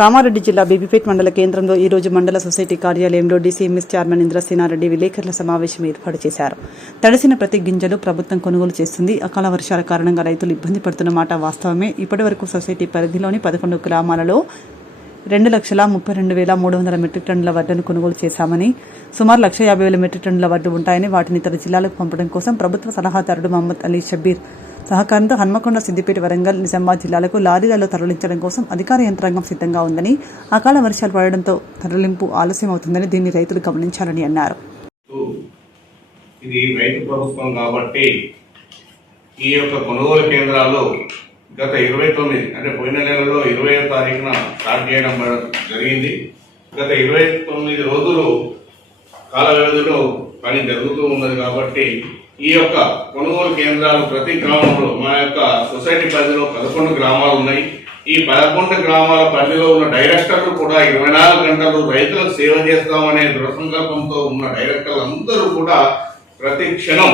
కామారెడ్డి జిల్లా బీబీపేట్ మండల కేంద్రంలో ఈ రోజు మండల సొసైటీ కార్యాలయంలో డీసీఎంఎస్ చైర్మన్ ఇంద్రసేనారెడ్డి విలేకరుల సమావేశం ఏర్పాటు చేశారు. తడిసిన ప్రతి గింజలు ప్రభుత్వం కొనుగోలు చేస్తుంది. అకాల వర్షాల కారణంగా రైతులు ఇబ్బంది పడుతున్న మాట వాస్తవమే. ఇప్పటి వరకు సొసైటీ పరిధిలోని 11 గ్రామాలలో 2,32,300 మెట్రిక్ టన్నుల వడ్లను కొనుగోలు చేశామని, సుమారు 1,50,000 మెట్రిక్ టన్నుల వడ్లు ఉంటాయని, వాటిని ఇతర జిల్లాలకు పంపడం కోసం ప్రభుత్వ సలహాదారుడు మహమ్మద్ అలీ షబీర్ సహకారంతో హన్మకొండ, సిద్దిపేట, వరంగల్, నిజామాబాద్ జిల్లాలకు లారీలలో తరలించడం కోసం అధికార యంత్రాంగం సిద్ధంగా ఉందని, అకాల వర్షాలు పడడంతో తరలింపు ఆలస్యం అవుతుందని దీన్ని రైతులు గమనించాలని అన్నారు. ఇది రైతు ప్రభుత్వం కాబట్టి ఈ యొక్క కొనుగోలు కేంద్రాలు గత 29 అంటే పోయిన నెలలో 20వ తారీఖున స్టార్ట్ చేయడం జరిగింది. గత 29 రోజులు కాల వ్యవధిలో పని జరుగుతూ ఉన్నది కాబట్టి ఈ యొక్క కొనుగోలు కేంద్రాలు ప్రతి గ్రామంలో, మా యొక్క సొసైటీ పరిధిలో 11 గ్రామాలు ఉన్నాయి. ఈ 11 గ్రామాల పరిధిలో ఉన్న డైరెక్టర్లు కూడా 24 గంటలు రైతులకు సేవ చేస్తామనే దృఢ సంకల్పంతో ఉన్న డైరెక్టర్లు అందరూ కూడా ప్రతి క్షణం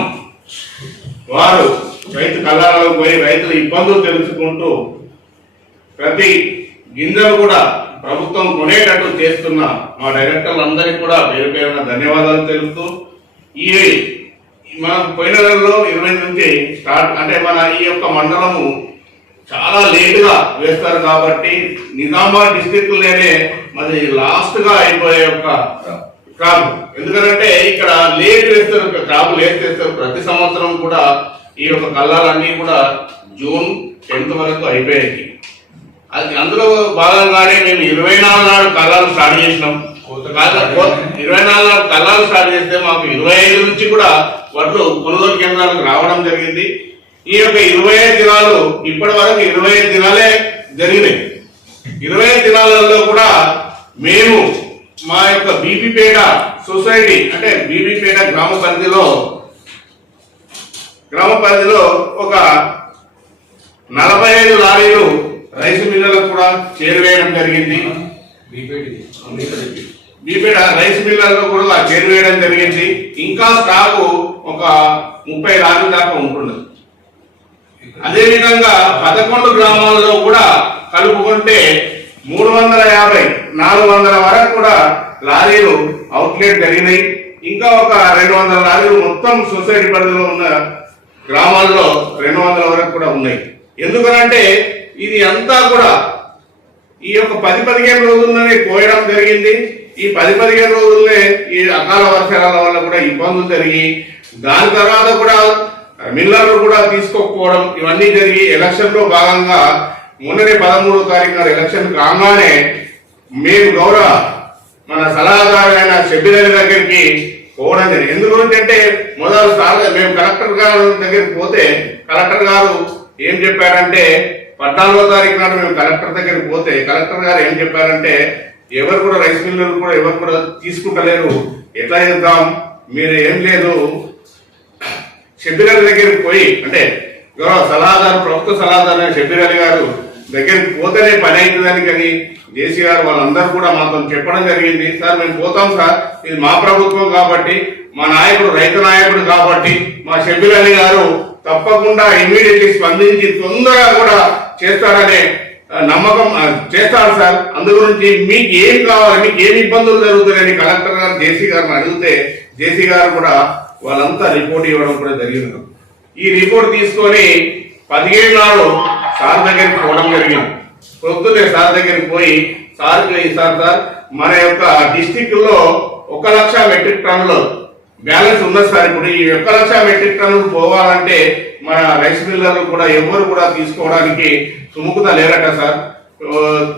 వారు రైతు కళాలకు పోయి రైతుల ఇబ్బందులు తెలుసుకుంటూ ప్రతి గింజలు కూడా ప్రభుత్వం కొనేటట్టు చేస్తున్న మా డైరెక్టర్లందరికీ కూడా పేరు పేరున ధన్యవాదాలు తెలుపుతూ, ఈ మన పోయిన నెలలో 20 నుంచి స్టార్ట్ అంటే మన ఈ యొక్క మండలము చాలా లేటుగా వేస్తారు కాబట్టి నిజామాబాద్ డిస్ట్రిక్ట్ లోనే మరి లాస్ట్ గా అయిపోయే యొక్క క్రాప్. ఎందుకంటే ఇక్కడ లేట్ వేస్తారు, క్రాప్ లేట్ వేస్తారు. ప్రతి సంవత్సరం కూడా ఈ యొక్క కళ్ళాలన్నీ కూడా జూన్ 10th వరకు అయిపోయాయి. అది అందులో భాగంగానే మేము 24 నాడు కళ్ళాలు స్టార్ట్ చేసినాం. 24 నాడు కళ్ళాలు స్టార్ట్ చేస్తే మాకు 25 నుంచి కూడా వడ్లు కొనుగోలు కేంద్రాలకు రావడం జరిగింది. ఈ యొక్క 25 దినాలు ఇప్పటి వరకు 25 దినాలే జరిగినాయి. 25 దినాలలో కూడా మేము మా యొక్క బీబీపేట సొసైటీ అంటే బీబీపేట గ్రామ పరిధిలో ఒక 45 లారీలు రైస్ మిల్లులకు కూడా చేరువేయడం జరిగింది. బీపేట రైస్ మిల్లులకు కూడా చేరువేయడం జరిగింది. ఇంకా స్టాకు ఒక 30 లారీల దాకా ఉంటున్నది. అదేవిధంగా 11 గ్రామాల్లో కూడా కలుపుకుంటే 350, 400 వరకు కూడా లారీలు అవుట్లెట్ జరిగినాయి. ఇంకా ఒక 200 లారీలు మొత్తం సొసైటీ పరిధిలో ఉన్న గ్రామాల్లో 200 వరకు కూడా ఉన్నాయి. ఎందుకనంటే ఇది అంతా కూడా ఈ యొక్క 10-15 రోజుల్లోనే కోయడం జరిగింది. ఈ 10-15 రోజుల్లోనే ఈ అకాల వర్షాల వల్ల కూడా ఇబ్బందులు జరిగి దాని తర్వాత కూడా మిల్లర్లు కూడా తీసుకోకపోవడం ఇవన్నీ జరిగి ఎలక్షన్ లో భాగంగా మొన్ననే 13వ తారీఖు నాడు ఎలక్షన్ కాగానే మేము గౌరవ మన సలహాదారైన షబ్బీర్ అలీ దగ్గరికి పోవడం జరిగింది. ఎందుకంటే మొదలు మేము కలెక్టర్ గారు దగ్గరికి పోతే కలెక్టర్ గారు ఏం చెప్పారంటే 14వ తారీఖు నాడు మేము కలెక్టర్ దగ్గరికి పోతే కలెక్టర్ గారు ఏం చెప్పారంటే ఎవరు కూడా రైస్ మిల్లర్లు కూడా ఎవరు కూడా తీసుకుంటలేరు, ఎట్లా చేద్దాం, మీరు ఏం లేదు షబ్బీర్ అలీ దగ్గరికి పోయి అంటే గౌరవ సలహాదారు ప్రభుత్వ సలహాదారు షబ్బీర్ అలీ గారు దగ్గరికి పోతేనే పని అవుతుందని కానీ జేసీ గారు వాళ్ళందరూ కూడా మాతో చెప్పడం జరిగింది. సార్ మేము పోతాం సార్, ఇది మా ప్రభుత్వం కాబట్టి మా నాయకుడు రైతు నాయకుడు కాబట్టి మా షబ్బీర్ అలీ గారు తప్పకుండా ఇమ్మీడియట్లీ స్పందించి తొందరగా కూడా చేస్తారనే నమ్మకం చేస్తారు సార్. అందు గురించి మీకు ఏం కావాలి, మీకు ఏమి ఇబ్బందులు జరుగుతాయని కలెక్టర్ గారు జేసీ గారిని అడిగితే జేసీ గారు కూడా వాళ్ళంతా రిపోర్ట్ ఇవ్వడం కూడా జరిగింది. ఈ రిపోర్ట్ తీసుకొని 17 నాడు సార్ దగ్గరికి పోవడం జరిగింది. పొద్దున్నే సార్ దగ్గరికి పోయి సార్ మన యొక్క డిస్టిక్ లో 1,00,000 మెట్రిక్ టన్నులు బ్యాలెన్స్ ఉన్నది సార్. ఇప్పుడు ఈ 1,00,000 మెట్రిక్ టన్నులు పోవాలంటే మన రైస్ మిల్లర్లు కూడా ఎవరు కూడా తీసుకోవడానికి సుముఖత లేరట సార్.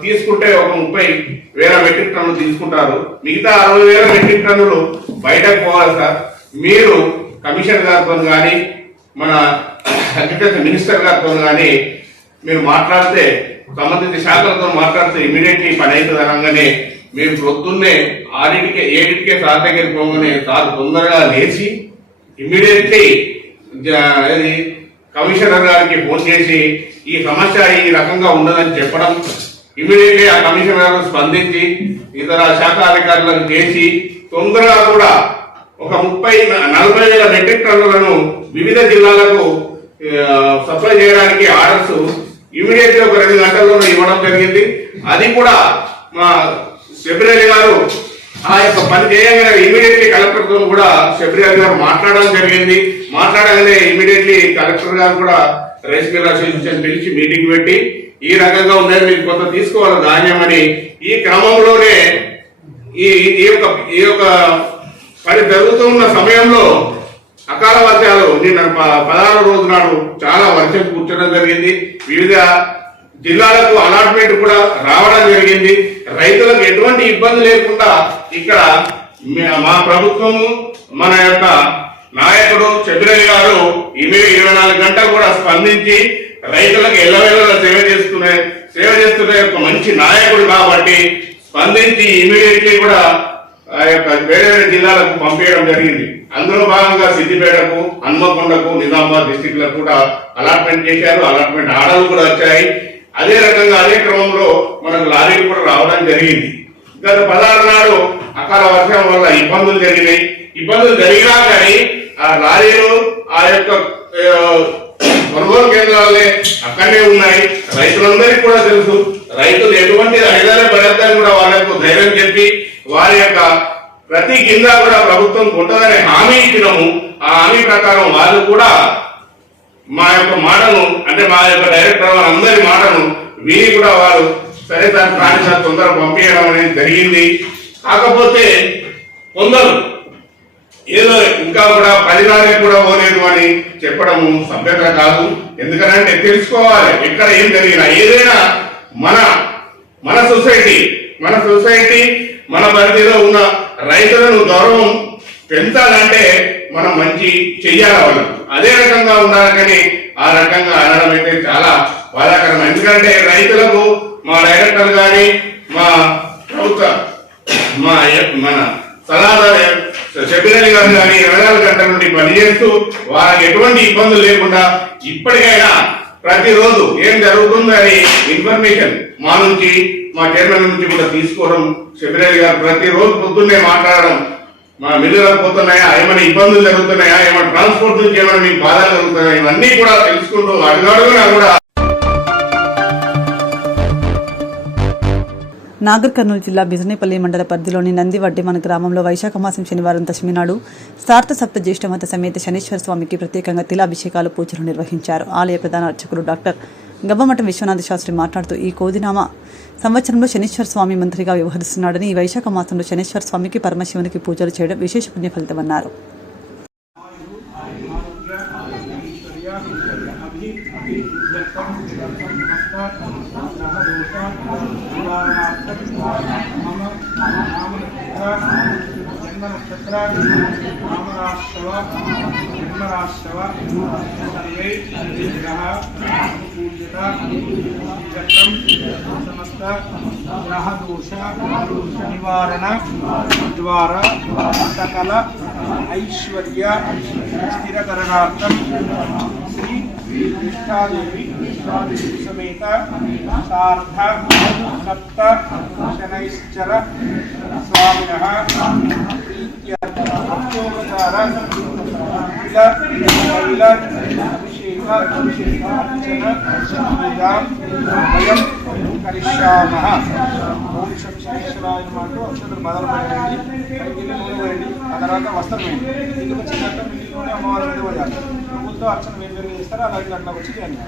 తీసుకుంటే ఒక 30,000 మెట్రిక్ టన్నులు తీసుకుంటారు, మిగతా 60,000 మెట్రిక్ టన్నులు బయటకు పోవాలి సార్. మీరు కమిషనర్ గారితో కానీ మన అగ్రికల్చర్ మినిస్టర్ గారితో కానీ మీరు మాట్లాడితే సంబంధిత శాఖలతో మాట్లాడితే ఇమీడియట్లీ పని అవుతుంది అనగానే మేము పొద్దున్నే 7కే సార్ దగ్గరికి పోగానే సార్ తొందరగా లేచి ఇమీడియట్లీ కమిషనర్ గారికి ఫోన్ చేసి ఈ సమస్య ఈ రకంగా ఉన్నదని చెప్పడం, ఇమీడియట్లీ ఆ కమిషనర్ గారు స్పందించి ఇతర శాఖ అధికారులను చేసి తొందరగా కూడా ఒక 40,000 మెట్రిక్ టన్నులను వివిధ జిల్లాలకు సప్లై చేయడానికి ఆర్డర్స్ ఇమీడియట్లీ ఒక 2 గంటల్లోనే ఇవ్వడం జరిగింది. అది కూడా మా షబ్బీర్ అలీ గారు ఆ యొక్క పని చేయగానే ఇమీడియట్లీ కలెక్టర్ తో కూడా షబ్బీర్ అలీ గారు మాట్లాడడం జరిగింది. మాట్లాడగానే ఇమీడియట్లీ కలెక్టర్ గారు కూడా రైస్ మిల్ అసోసియేషన్ పిలిచి మీటింగ్ పెట్టి ఈ రకంగా ఉందని మీరు కొంత తీసుకోవాలి ధాన్యం అని. ఈ క్రమంలోనే ఈ యొక్క పని జరుగుతున్న సమయంలో అకాల వర్షాలు నిన్న 16వ రోజు నాడు చాలా వర్షం కూర్చోడం జరిగింది. వివిధ జిల్లాలకు అలాట్మెంట్ కూడా రావడం జరిగింది. రైతులకు ఎటువంటి ఇబ్బంది లేకుండా ఇక్కడ మా ప్రభుత్వము మన యొక్క నాయకుడు షబ్బీర్ అలీ గారు 24 గంటలు కూడా స్పందించి రైతులకు ఎల్లవేళలా సేవ చేస్తున్న ఒక మంచి నాయకుడు కాబట్టి స్పందించి ఇమీడియట్లీ కూడా ఆ యొక్క వేరే జిల్లాలకు పంపించడం జరిగింది. అందులో భాగంగా సిద్దిపేటకు, హన్మకొండకు, నిజామాబాద్ డిస్టిక్ లకు కూడా అలాట్మెంట్ చేశారు. అలాట్మెంట్ ఆర్డర్లు కూడా వచ్చాయి. అదే రకంగా అదే క్రమంలో మనకు లారీలు కూడా రావడం జరిగింది. గత 16 నాడు అకాల వర్షం వల్ల ఇబ్బందులు జరిగినాయి. ఇబ్బందులు జరిగినా కానీ ఆ లారీలు ఆ యొక్క కొనుగోలు కేంద్రాలే అక్కడనే ఉన్నాయి. రైతులందరికీ కూడా తెలుసు. రైతులు ఎటువంటి ఐదారే పడతారని కూడా వాళ్ళకు ధైర్యం చెప్పి వారి యొక్క ప్రతి కింద కూడా ప్రభుత్వం కొంటదని హామీ ఇచ్చినాము. ఆ హామీ ప్రకారం వాళ్ళు కూడా మా యొక్క మాటను అంటే మా యొక్క డైరెక్టర్ అందరి మాటను విని కూడా వారు సరే సార్ కానీ సార్ తొందరగా పంపించడం అనేది జరిగింది. కాకపోతే కొందరు ఏదో ఇంకా కూడా 10 నాడే కూడా పోలేదు అని చెప్పడము సభ్యత కాదు. ఎందుకంటే తెలుసుకోవాలి ఎక్కడ ఏం జరిగినా. ఏదైనా మన సొసైటీ మన పరిధిలో ఉన్న రైతులను గౌరవం పెంచాలంటే మనం మంచి చెయ్యాలి వాళ్ళకు. అదే రకంగా ఉండాలి, కానీ ఆ రకంగా అనడం అయితే చాలా బాధాకరం. ఎందుకంటే రైతులకు మా డైరెక్టర్ గాని మా ప్రభుత్వ మన సలహాదారు సెక్రటరీ గారు కానీ 24 గంటల నుండి పనిచేస్తూ వారికి ఎటువంటి ఇబ్బందులు లేకుండా ఇప్పటికైనా ప్రతిరోజు ఏం జరుగుతుందని ఇన్ఫర్మేషన్ మా నుంచి మా చైర్మన్ నుంచి కూడా తీసుకోవడం, సెక్రటరీ గారు ప్రతిరోజు పొద్దున్నే మాట్లాడడం, మా మిల్లులకు పోతున్నాయా, ఏమైనా ఇబ్బందులు జరుగుతున్నాయా, ఏమైనా ట్రాన్స్పోర్ట్ నుంచి ఏమైనా మీకు బాధలు జరుగుతున్నాయా, ఇవన్నీ కూడా తెలుసుకుంటూ అడుగడుగునా కూడా. నాగర్ కర్నూలు జిల్లా బిజినేపల్లి మండల పరిధిలోని నందివడ్డెమన గ్రామంలో వైశాఖ మాసం శనివారం దశమి నాడు సార్త సప్త జ్యేష్ఠమత సమేత శనీశ్వర స్వామికి ప్రత్యేకంగా తిలాభిషేకాలు పూజలు నిర్వహించారు. ఆలయ ప్రధాన అర్చకులు డాక్టర్ గబ్బమఠం విశ్వనాథ శాస్త్రి మాట్లాడుతూ ఈ కోదినామ సంవత్సరంలో శనీశ్వర స్వామి మంత్రిగా వ్యవహరిస్తున్నాడని, ఈ వైశాఖ మాసంలో శనీశ్వర స్వామికి పరమశివునికి పూజలు చేయడం విశేష పుణ్య ఫలితమన్నారు. సమస్త గ్రహ దోష నివారణ ద్వారా సకల ఐశ్వర్య స్థిరకరణార్థం శ్రీ విష్ణాదేవి సమేత సార్ధ సప్త శనైశ్చర స్వామినః ప్రీత్యర్థోపచార వయం కరిష్యామః. ఓం శనీశ్వరాయ నమః. అక్షతలు మొదలు పెట్టండి, పైకి నూనె వేయండి, ఆ తర్వాత వస్త్రం వేయండి. ఇంటికి వచ్చినాక మిగిలిన అమ్మవారి మీద పోయాలి. ప్రభుత్వం అర్చన వేరు చేస్తారు, అలాగే అట్లా వచ్చి చేయండి.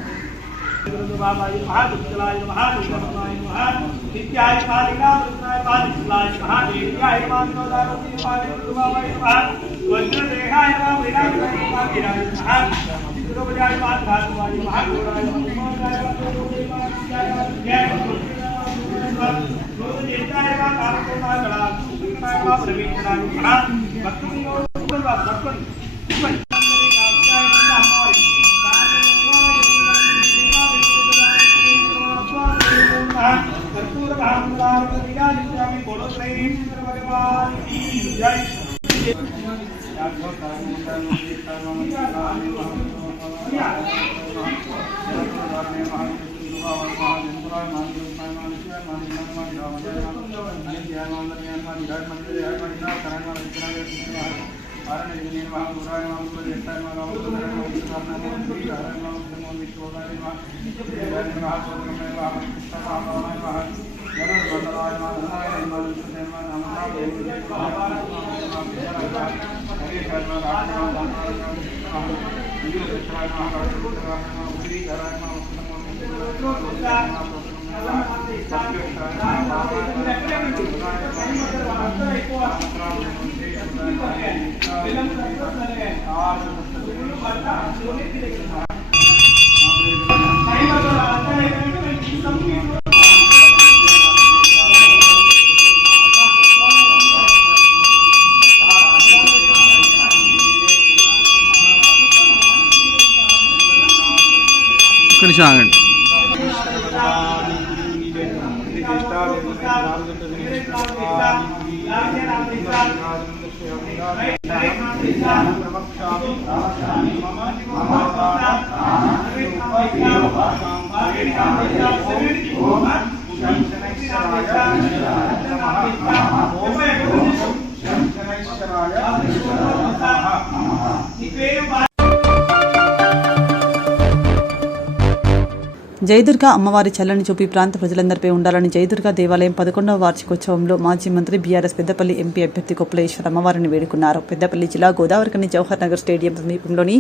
జయదుర్గా అమ్మవారి చల్లని చూపి ప్రాంత ప్రజలందరిపై ఉండాలని జయదుర్గా దేవాలయం 11వ వార్షికోత్సవంలో మాజీ మంత్రి బీఆర్ఎస్ పెద్దపల్లి ఎంపీ అభ్యర్థి కొప్పుల ఈశ్వర్ అమ్మవారిని వేడుకున్నారు. పెద్దపల్లి జిల్లా గోదావరికని జవహర్ నగర్ స్టేడియం సమీపంలోని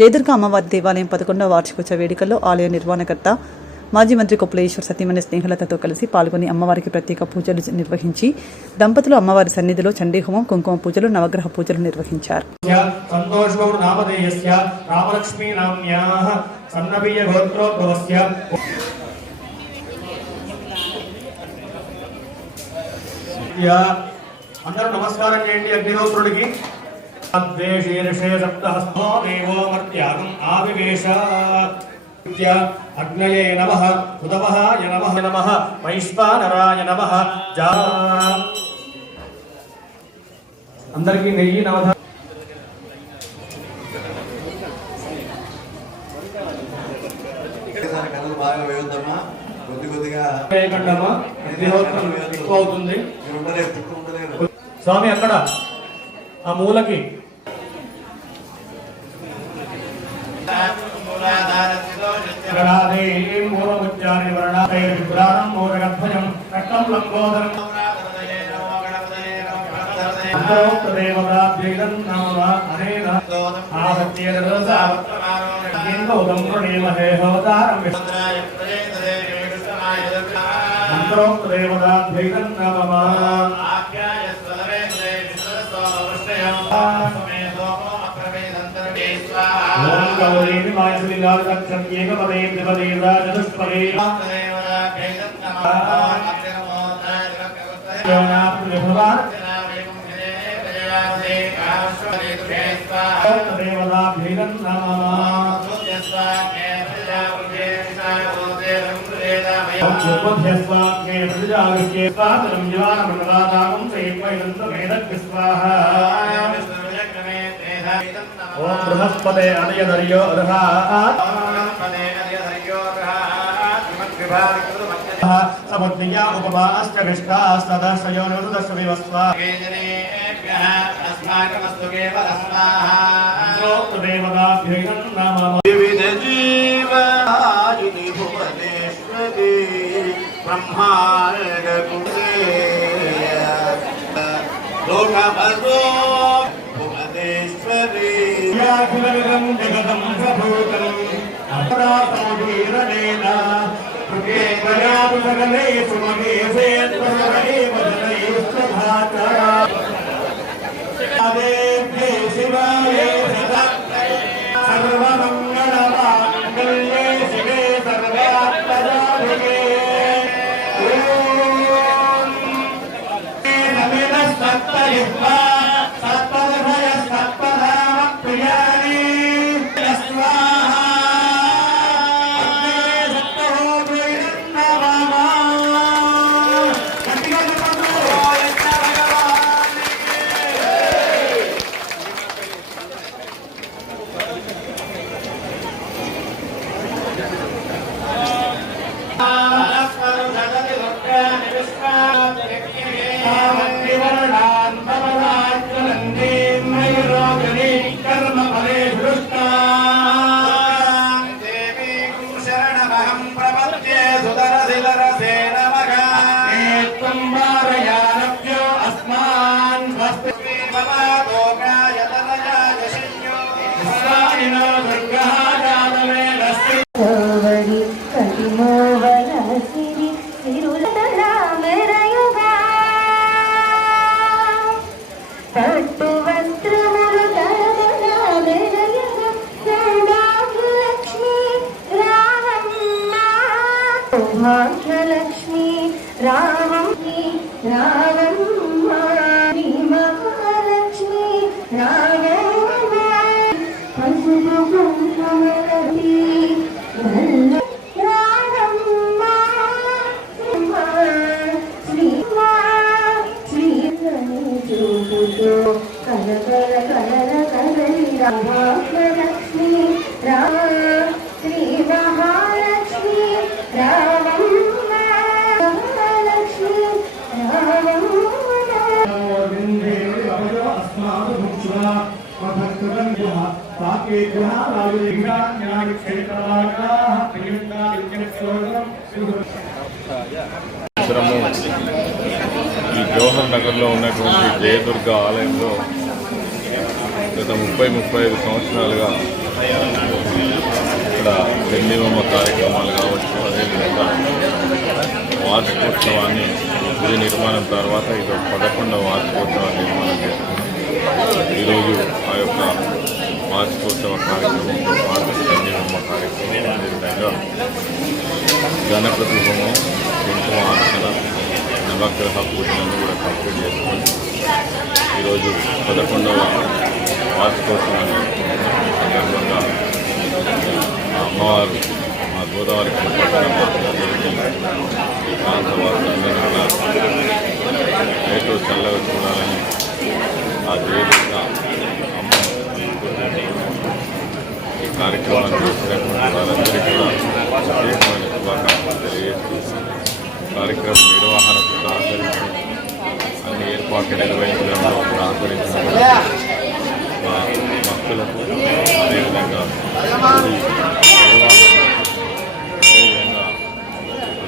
జయదుర్గా అమ్మవారి దేవాలయం 11వ వార్షికోత్సవ వేడుకల్లో ఆలయ నిర్వహణకర్త మాజీ మంత్రి కొప్పుల ఈశ్వర్ సతీమణి స్నేహలతతో కలిసి పాల్గొని అమ్మవారికి ప్రత్యేక పూజలు నిర్వహించి దంపతులు అమ్మవారి సన్నిధిలో చండీహోమం, కుంకుమ పూజలు, నవగ్రహ పూజలు నిర్వహించారు. అందరూ నమస్కారం చేయండి అగ్నిహోత్రుడికి. शीर्षे सप्तहस्तो देवो मर्त्यागम् आविवेश अग्नये नमः उदवहाय नमः नमः वैश्वानराय नमः जा అందరికీ నెయ్యి నవధాన్యాలు బాగా వేయొద్దమ్మా కొద్దిగా ఎక్కువ అవుతుంది. స్వామి అక్కడ ఆ మూలకి बृहस्पते अनयदर्यो समुद्रिया उपमाश्च विष्टास्तदर्शयो निरुदश विवस्वा विविध जीवायुनि भुवनेश्वरी ब्रह्मांड लोकभद्रो भुवनेश्वरी याखिलविदं जगतं प्रभूतम् अपराधोदीरणेन कृते प्रयातु सकलेषु महेशे त्वमेव जनैस्तभातरा देव्ये शिवाय सर्वमङ्गलमाङ्गल्ये शिवे सर्वात्मजाधिके नमिनः सप्तजिह्वा सप्तदभयः सप्तधामप्रियाणि स्वाहा भाग्यलक्ष्मी रावम्मी रावम्मा महालक्ष्मी रावम्मा पशुपु कुङ्कुमवती रावम्मा श्रीमा श्री गणेशो कलकल कलर कलरी भाग्यलक्ष्मी राव श्री महालक्ष्मी ఈ జవహర్ నగర్లో ఉన్నటువంటి జయదుర్గ ఆలయంలో గత 30-35 సంవత్సరాలుగా ఇక్కడ చండీబొమ్మ కార్యక్రమాలు కావచ్చు, అదేవిధంగా వార్షికోత్సవాన్ని గుడి నిర్మాణం తర్వాత ఇది 11వ వార్షికోత్సవ నిర్మాణం చేస్తుంది. ఈరోజు ఆ యొక్క వార్షికోత్సవ కార్యక్రమంతో పాటు చండీబొమ్మ కార్యక్రమం, అదేవిధంగా గణపతి హోమం, కుంకుమ అర్చన, నవగ్రహ పూజలను కూడా కంప్లీట్ చేసుకొని ఈరోజు 11వ వార్షికోత్సవాన్ని సందర్భంగా అమ్మవారు మా గోదావరి ఈ ప్రాంత వాసులందరూ కూడా రేటు చల్లగా చూడాలని ఆ దేవుడిగా అమ్మ ఈ కార్యక్రమాన్ని చేసినటువంటి వారందరికీ కూడా ప్రత్యేకమైన శుభాకాంక్షలు తెలియజేస్తూ కార్యక్రమం నిర్వహణకు సహకరించి అన్ని ఏర్పాట్లు నిర్వహించడంలో సహకరించిన మా భక్తులకు అదేవిధంగా అదేవిధంగా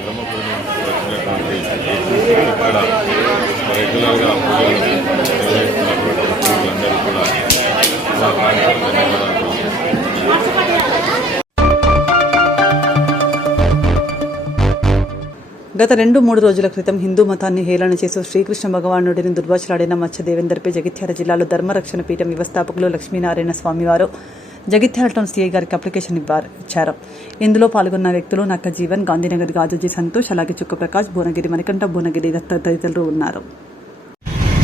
బ్రహ్మపురి నుంచి వచ్చినటువంటి ఇక్కడ రెగ్యులర్గా పూజలు నిర్వహిస్తున్నటువంటి భక్తులందరూ కూడా శుభాకాంక్షలు ధన్యవాదాలు. గత 2-3 రోజుల క్రితం హిందూ మతాన్ని హేళన చేస్తూ శ్రీకృష్ణ భగవానుడిని దుర్భాషలాడిన మత్స్య దేవేందర్పై జగిత్యాల జిల్లాలో ధర్మరక్షణ పీఠం వ్యవస్థాపకులు లక్ష్మీనారాయణ స్వామివారు జగిత్యాల టౌన్ సీఐ గారికి అప్లికేషన్ ఇచ్చారు. ఇందులో పాల్గొన్న వ్యక్తులు నక్క జీవన్, గాంధీనగర్ గాజుజీ సంతోష్, అలాగే చుక్క ప్రకాష్, భువనగిరి మణికంఠ, భువనగిరి దత్త తదితరులు ఉన్నారు.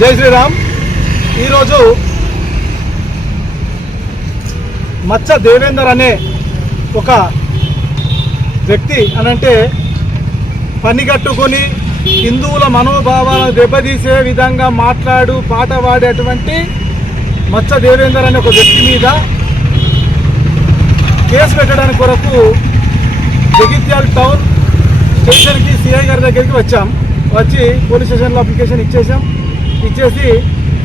జై శ్రీరామ్. ఈరోజు మత్స్య దేవేందర్ అనే ఒక వ్యక్తి అనంటే పని కట్టుకొని హిందువుల మనోభావాలను దెబ్బతీసే విధంగా పాట పాడేటువంటి మత్స్య దేవేందర్ అనే ఒక వ్యక్తి మీద కేసు పెట్టడానికి కొరకు జగిత్యాల టౌన్ స్టేషన్కి సిఐ గారి దగ్గరికి వచ్చి పోలీస్ స్టేషన్లో అప్లికేషన్ ఇచ్చేసి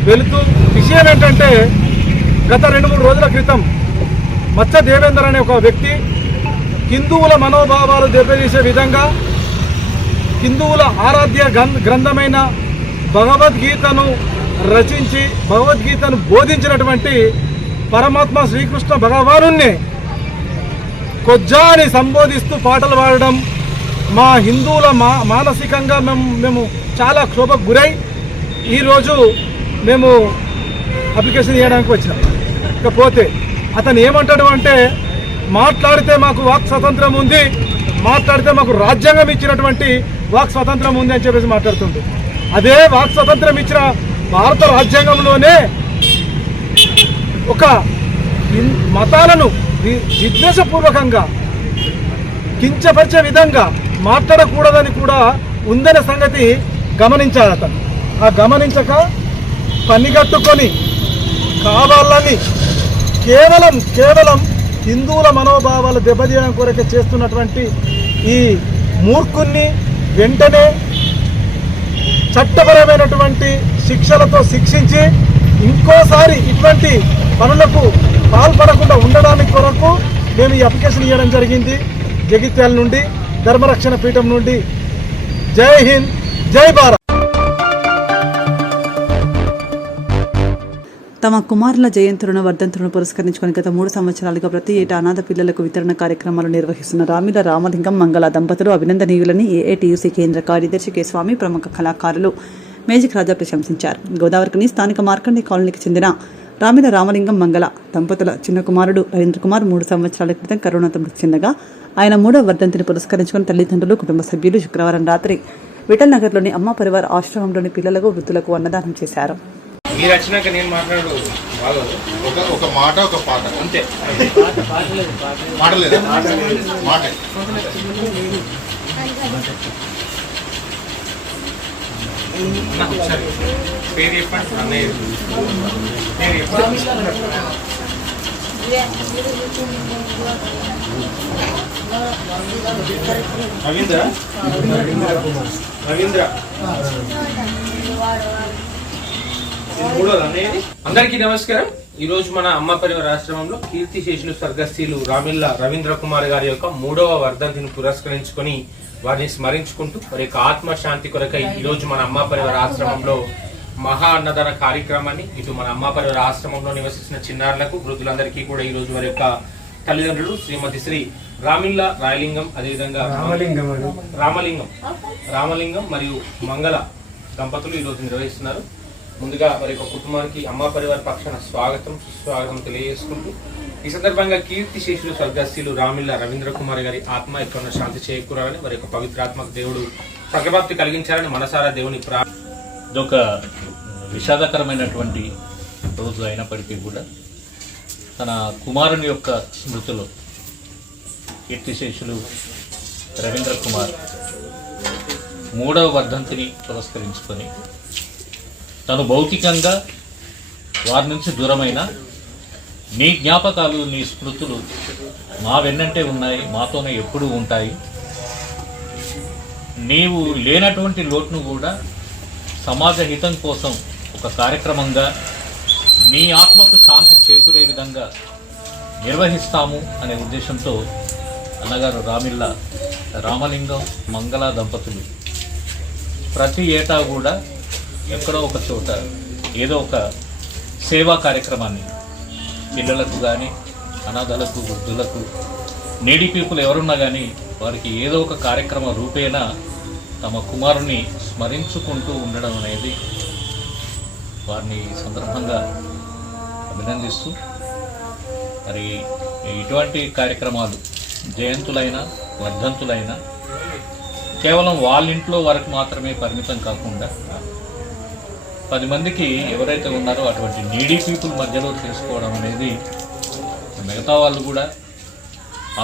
వెళుతూ విషయం ఏంటంటే గత 2-3 రోజుల క్రితం మత్స్య దేవేందర్ అనే ఒక వ్యక్తి హిందువుల మనోభావాలు దెబ్బతీసే విధంగా హిందువుల ఆరాధ్య గ్రంథమైన భగవద్గీతను రచించి భగవద్గీతను బోధించినటువంటి పరమాత్మ శ్రీకృష్ణ భగవానుణ్ణి కొజ్జా అని సంబోధిస్తూ పాటలు పాడడం మా హిందువుల మానసికంగా మేము చాలా క్షోభకు గురై ఈరోజు మేము అప్లికేషన్ ఇవ్వడానికి వచ్చాం. ఇకపోతే అతను ఏమంటాడు అంటే మాట్లాడితే మాకు వాక్ స్వతంత్రం ఉంది, మాట్లాడితే మాకు రాజ్యాంగం ఇచ్చినటువంటి వాక్ స్వతంత్రం ఉంది అని చెప్పేసి మాట్లాడుతుంది. అదే వాక్ స్వతంత్రం ఇచ్చిన భారత రాజ్యాంగంలోనే ఒక మతాలను విద్వేషపూర్వకంగా కించపరిచే విధంగా మాట్లాడకూడదని కూడా ఉందనే సంగతి గమనించాడు అతను. ఆ గమనించక పనిగట్టుకొని కావాలని కేవలం హిందువుల మనోభావాలు దెబ్బతీయడం కొరకే చేస్తున్నటువంటి ఈ మూర్ఖుణ్ణి వెంటనే చట్టపరమైనటువంటి శిక్షలతో శిక్షించి ఇంకోసారి ఇటువంటి పనులకు పాల్పడకుండా ఉండడానికి కొరకు మేము ఈ అప్లికేషన్ ఇవ్వడం జరిగింది. జగిత్యాల నుండి ధర్మరక్షణ పీఠం నుండి. జై హింద్, జై భారత్. తమ కుమారుల జయంతులను వర్ధంతులను పురస్కరించుకుని గత 3 సంవత్సరాలుగా ప్రతి ఏటా అనాథ పిల్లలకు వితరణ కార్యక్రమాలు నిర్వహిస్తున్న రామిల రామలింగం మంగళ దంపతులు అభినందనీయులని ఏఐటీయూసీ కేంద్ర కార్యదర్శి కె స్వామి, ప్రముఖ కళాకారులు మేజిక్ రాజా ప్రశంసించారు. గోదావరికని స్థానిక మార్కండే కాలనీకి చెందిన రామిల రామలింగం మంగళ దంపతుల చిన్న కుమారుడు రవీంద్ర కుమార్ 3 సంవత్సరాల క్రితం కరోనాతో మృతి చెందగా ఆయన 3వ వర్ధంతిని పురస్కరించుకుని తల్లిదండ్రులు, కుటుంబ సభ్యులు శుక్రవారం రాత్రి విఠల్ నగర్లోని అమ్మ పరివార్ ఆశ్రమంలోని పిల్లలకు, వృద్ధులకు అన్నదానం చేశారు. మీరు వచ్చినాక నేను మాట్లాడు ఒక మాట ఒక పాట అంతే. మాట లేదా మాట పేరు చెప్పండి అన్నయ్య పేరు చెప్పండి. రవీంద్ర అందరికీ నమస్కారం. ఈ రోజు మన అమ్మ పరివార ఆశ్రమంలో కీర్తిశేషులు స్వర్గస్థీలు రామిళ్ళ రవీంద్ర కుమార్ గారి యొక్క 3వ వర్ధంతిని పురస్కరించుకొని వారిని స్మరించుకుంటూ వారి యొక్క ఆత్మశాంతి కొరకై ఈ రోజు మన అమ్మ పరివార ఆశ్రమంలో మహా అన్నదాన కార్యక్రమాన్ని ఇటు మన అమ్మ పరివార ఆశ్రమంలో నివసిస్తున్న చిన్నారులకు, వృద్ధులందరికీ కూడా ఈ రోజు వారి యొక్క తల్లిదండ్రులు శ్రీమతి శ్రీ రామిళ్ళ రాయలింగం, అదేవిధంగా రామలింగం మరియు మంగళ దంపతులు ఈ రోజు నిర్వహిస్తున్నారు. ముందుగా వారి యొక్క కుటుంబానికి అమ్మ పరివార పక్షాన సుస్వాగతం తెలియజేసుకుంటూ ఈ సందర్భంగా కీర్తిశేషులు స్వర్గస్థీలు రామిళ్ళ రవీంద్ర కుమార్ గారి ఆత్మ ఎక్కడ శాంతి చేకూరాలని, వారి యొక్క పవిత్రాత్మకు దేవుడు స్వర్గప్రాప్తి కలిగించాలని మనసారా దేవుని ఇదొక విషాదకరమైనటువంటి రోజు అయినప్పటికీ కూడా తన కుమారుని యొక్క స్మృతిలో కీర్తిశేషులు రవీంద్ర కుమార్ 3వ వర్ధంతిని పురస్కరించుకొని తను భౌతికంగా వారి నుంచి దూరమైన నీ జ్ఞాపకాలు నీ స్మృతులు మా వెన్నంటే ఉన్నాయి, మాతోనే ఎప్పుడూ ఉంటాయి. నీవు లేనటువంటి లోటును కూడా సమాజ హితం కోసం ఒక కార్యక్రమంగా నీ ఆత్మకు శాంతి చేకూరే విధంగా నిర్వహిస్తాము అనే ఉద్దేశంతో అన్నగారు రామిళ్ళ రామలింగం మంగళ దంపతులు ప్రతి ఏటా కూడా ఎక్కడో ఒక చోట ఏదో ఒక సేవా కార్యక్రమాన్ని పిల్లలకు కానీ అనాథలకు వృద్ధులకు నీడీ పీపుల్ ఎవరున్నా కానీ వారికి ఏదో ఒక కార్యక్రమ రూపేణ తమ కుమారుని స్మరించుకుంటూ ఉండడం అనేది వారిని సందర్భంగా అభినందిస్తూ మరి ఇటువంటి కార్యక్రమాలు జయంతులైన వర్ధంతులైన కేవలం వాళ్ళ ఇంట్లో వరకు మాత్రమే పరిమితం కాకుండా 10 మందికి ఎవరైతే ఉన్నారో అటువంటి నీడీ పీపుల్ మధ్యలో చేసుకోవడం అనేది మిగతా వాళ్ళు కూడా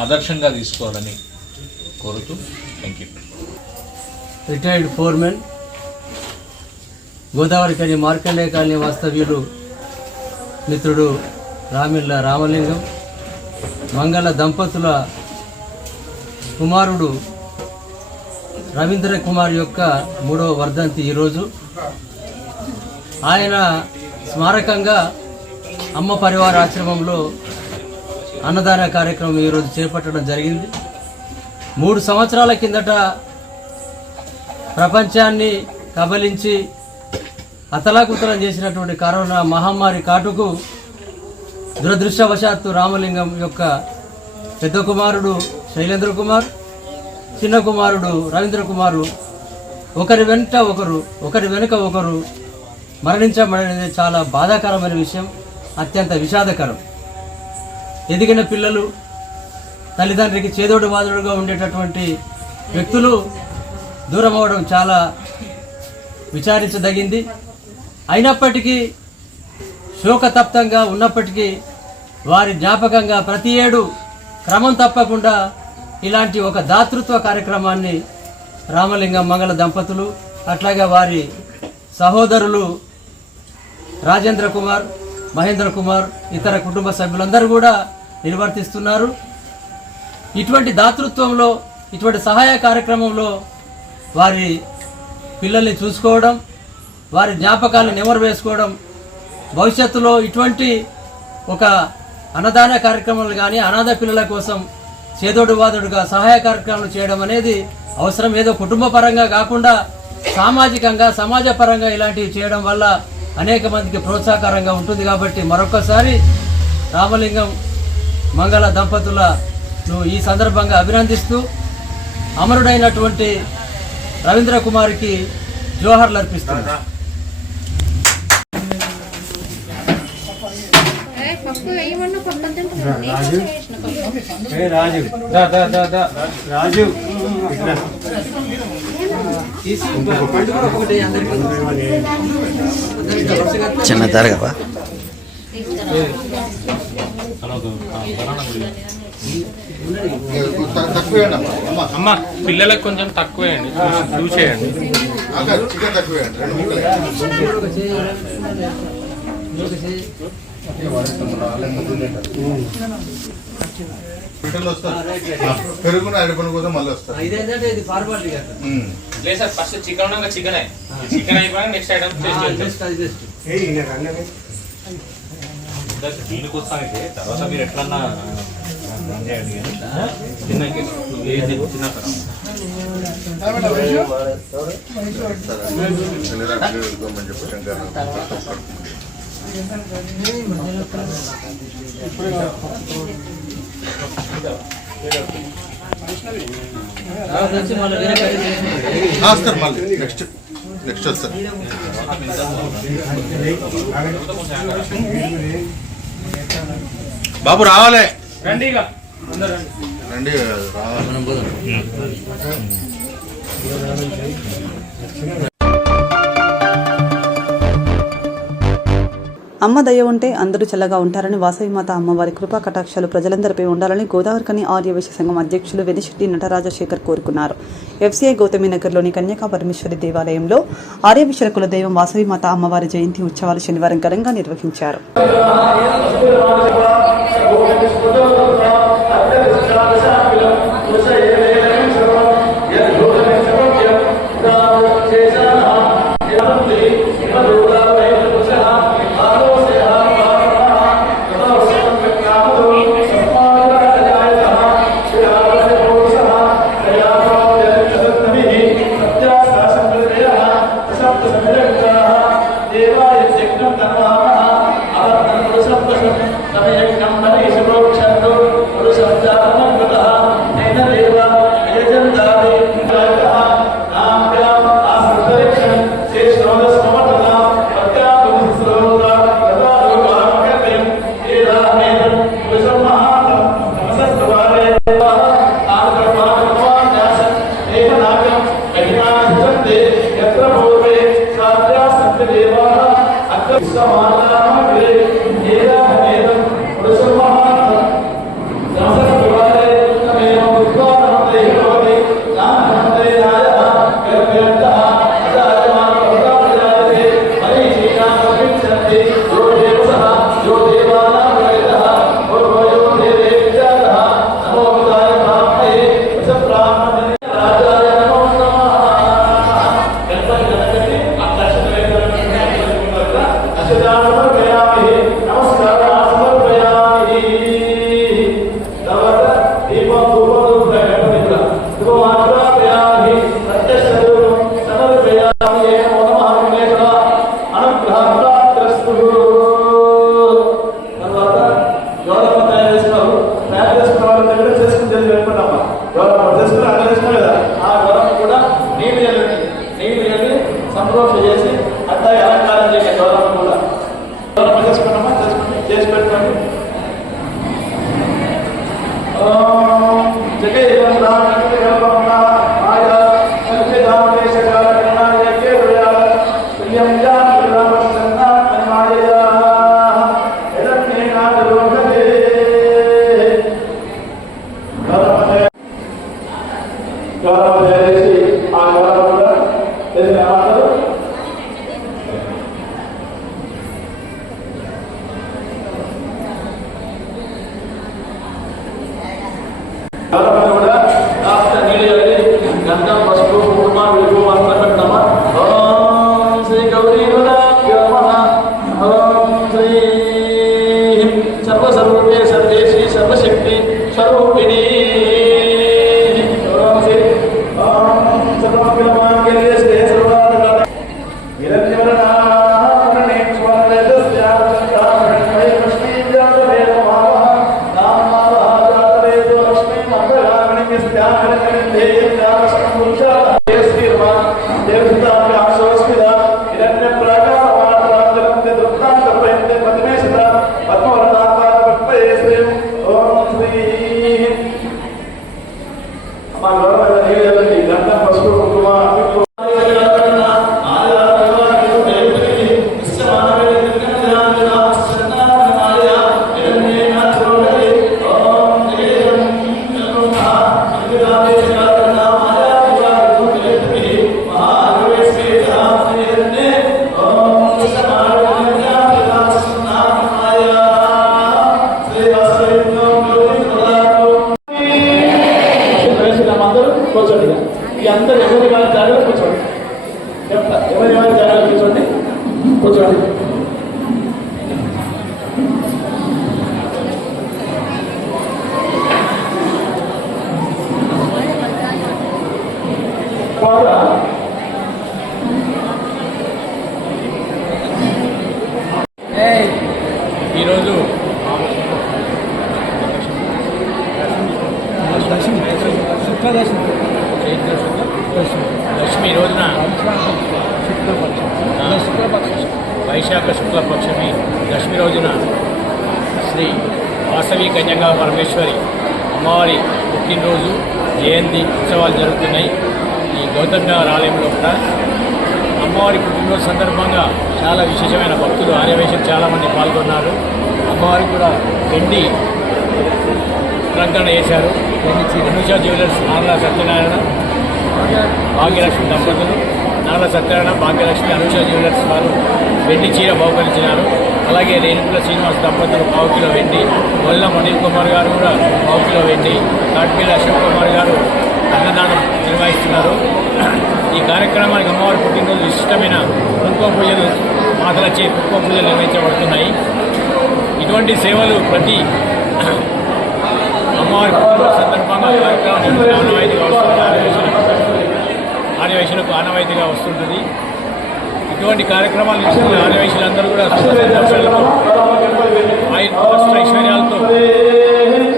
ఆదర్శంగా తీసుకోవాలని కోరుతూ thank you. Retired foremen Godavari కని మార్కండేయ కాలనీ వాస్తవ్యులు మిత్రుడు రామిళ్ళ రామలింగం మంగళ దంపతుల కుమారుడు రవీంద్ర కుమార్ యొక్క 3వ వర్ధంతి ఈరోజు. ఆయన స్మారకంగా అమ్మ పరివార ఆశ్రమంలో అన్నదాన కార్యక్రమం ఈరోజు చేపట్టడం జరిగింది. 3 సంవత్సరాల కిందట ప్రపంచాన్ని కబలించి అతలాకుతలం చేసినటువంటి కరోనా మహమ్మారి కాటుకు దురదృష్టవశాత్తు రామలింగం యొక్క పెద్ద కుమారుడు శైలేంద్ర కుమార్, చిన్న కుమారుడు రవీంద్ర కుమారు ఒకరి వెనుక ఒకరు మరణించబడేది చాలా బాధాకరమైన విషయం, అత్యంత విషాదకరం. ఎదిగిన పిల్లలు తల్లిదండ్రికి చేదోడు వాదోడుగా ఉండేటటువంటి వ్యక్తులు దూరం అవడం చాలా విచారించదగింది. అయినప్పటికీ శోకతప్తంగా ఉన్నప్పటికీ వారి జ్ఞాపకంగా ప్రతి ఏడు క్రమం తప్పకుండా ఇలాంటి ఒక దాతృత్వ కార్యక్రమాన్ని రామలింగం మంగళ దంపతులు అట్లాగే వారి సహోదరులు రాజేంద్ర కుమార్, మహేంద్ర కుమార్, ఇతర కుటుంబ సభ్యులందరూ కూడా నిర్వర్తిస్తున్నారు. ఇటువంటి దాతృత్వంలో, ఇటువంటి సహాయ కార్యక్రమంలో వారి పిల్లల్ని చూసుకోవడం, వారి జ్ఞాపకాలను నెమరు వేసుకోవడం, భవిష్యత్తులో ఇటువంటి ఒక అన్నదాన కార్యక్రమాలు కానీ అనాథ పిల్లల కోసం చేదోడు వాదోడుగా సహాయ కార్యక్రమాలు చేయడం అనేది అవసరం. ఏదో కుటుంబ పరంగా కాకుండా సామాజికంగా సమాజపరంగా ఇలాంటివి చేయడం వల్ల అనేక మందికి ప్రోత్సాహకరంగా ఉంటుంది. కాబట్టి మరొకసారి రామలింగం మంగళ దంపతులను ఈ సందర్భంగా అభినందిస్తూ అమరుడైనటువంటి రవీంద్ర కుమార్కి జోహర్లు అర్పిస్తున్నారు. చిన్న జరగవా అమ్మ పిల్లలకు కొంచెం తక్కువేయండి, చూసేయండి. పెరుగున అడిపని కోసం మళ్ళీ వస్తారు. లేదు సార్, ఫస్ట్ చికెన్ ఉన్నాక చికెన్ అయిపోయినా నెక్స్ట్ ఐటమ్ దీనికి వస్తానంటే తర్వాత మీరు ఎట్లన్నా చిన్న మళ్ళీ నెక్స్ట్ వస్తారు. బాబు రావాలి, రండి రండి రావాలి. అమ్మ దయ ఉంటే అందరూ చల్లగా ఉంటారని వాసవిమాత అమ్మవారి కృపా కటాక్షాలు ప్రజలందరిపై ఉండాలని గోదావరికని ఆర్యవైశ్య సంఘం అధ్యక్షులు వెనిశెట్టి నటరాజశేఖర్ కోరుకున్నారు. FCI గౌతమినగర్లోని కన్యకా పరమేశ్వరి దేవాలయంలో ఆర్యవైశ్యుల కుల దైవం వాసవిమాత అమ్మవారి జయంతి ఉత్సవాలు శనివారం ఘనంగా నిర్వహించారు. ఈరోజు దశమి రోజున వైశాఖ శుక్లపక్షమి దశమి రోజున శ్రీ వాసవి కన్యకా పరమేశ్వరి అమ్మవారి పుట్టినరోజు జయంతి ఉత్సవాలు జరుగుతున్నాయి. ఈ గౌతమ్ నగర్ ఆలయంలో కూడా అమ్మవారి పుట్టినరోజు సందర్భంగా చాలా విశేషమైన భక్తులు ఆర్యవేశం చాలామంది పాల్గొన్నారు. అమ్మవారికి కూడా వెండి అలంకరణ చేశారు. అనుష జ్యువెలర్స్ నార్ల సత్యనారాయణ భాగ్యలక్ష్మి దంపతులు, నార్ల సత్యనారాయణ భాగ్యలక్ష్మి అనుష జ్యువెలర్స్ వారు వెండి చీర బహుకరించినారు. అలాగే రేణుకుల శ్రీనివాస్ దంపతులు 1 కిలో వెండి, మొల్ల అనిల్ కుమార్ గారు కూడా 1 కిలో వెండి, కాట్పేల అశోక్ కుమార్ గారు అన్నదానం నిర్వహిస్తున్నారు. ఈ కార్యక్రమానికి అమ్మవారి పుట్టినరోజు విశిష్టమైన కుంకుమ పూజలు మాతలచే కుంకుమ పూజలు నిర్వహించబడుతున్నాయి. ఇటువంటి సేవలు ప్రతి అమ్మవారి పుట్టినరోజు సందర్భంగా కార్యక్రమం ఆనవాయితీగా వస్తుంది. ఆర్యవైశ్యులకు ఆనవాయితీగా వస్తుంటుంది. ఇటువంటి కార్యక్రమాలు ఇస్తున్న ఆర్యవైశ్యులందరూ కూడా సంతోషాలతో ఐశ్వర్యాలతో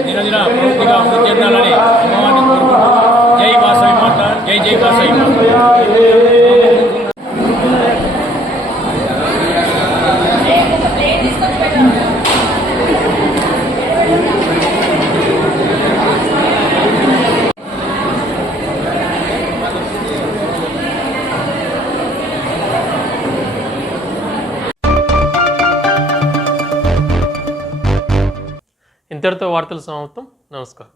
దినదిన పూర్తిగా అభివృద్ధి చెందాలని అమ్మవారిని కోరుకుంటూ జై వాసవి మాత, జై జై వాసవి మాత. ఇంతటితో వార్తలు సమాప్తం. నమస్కారం.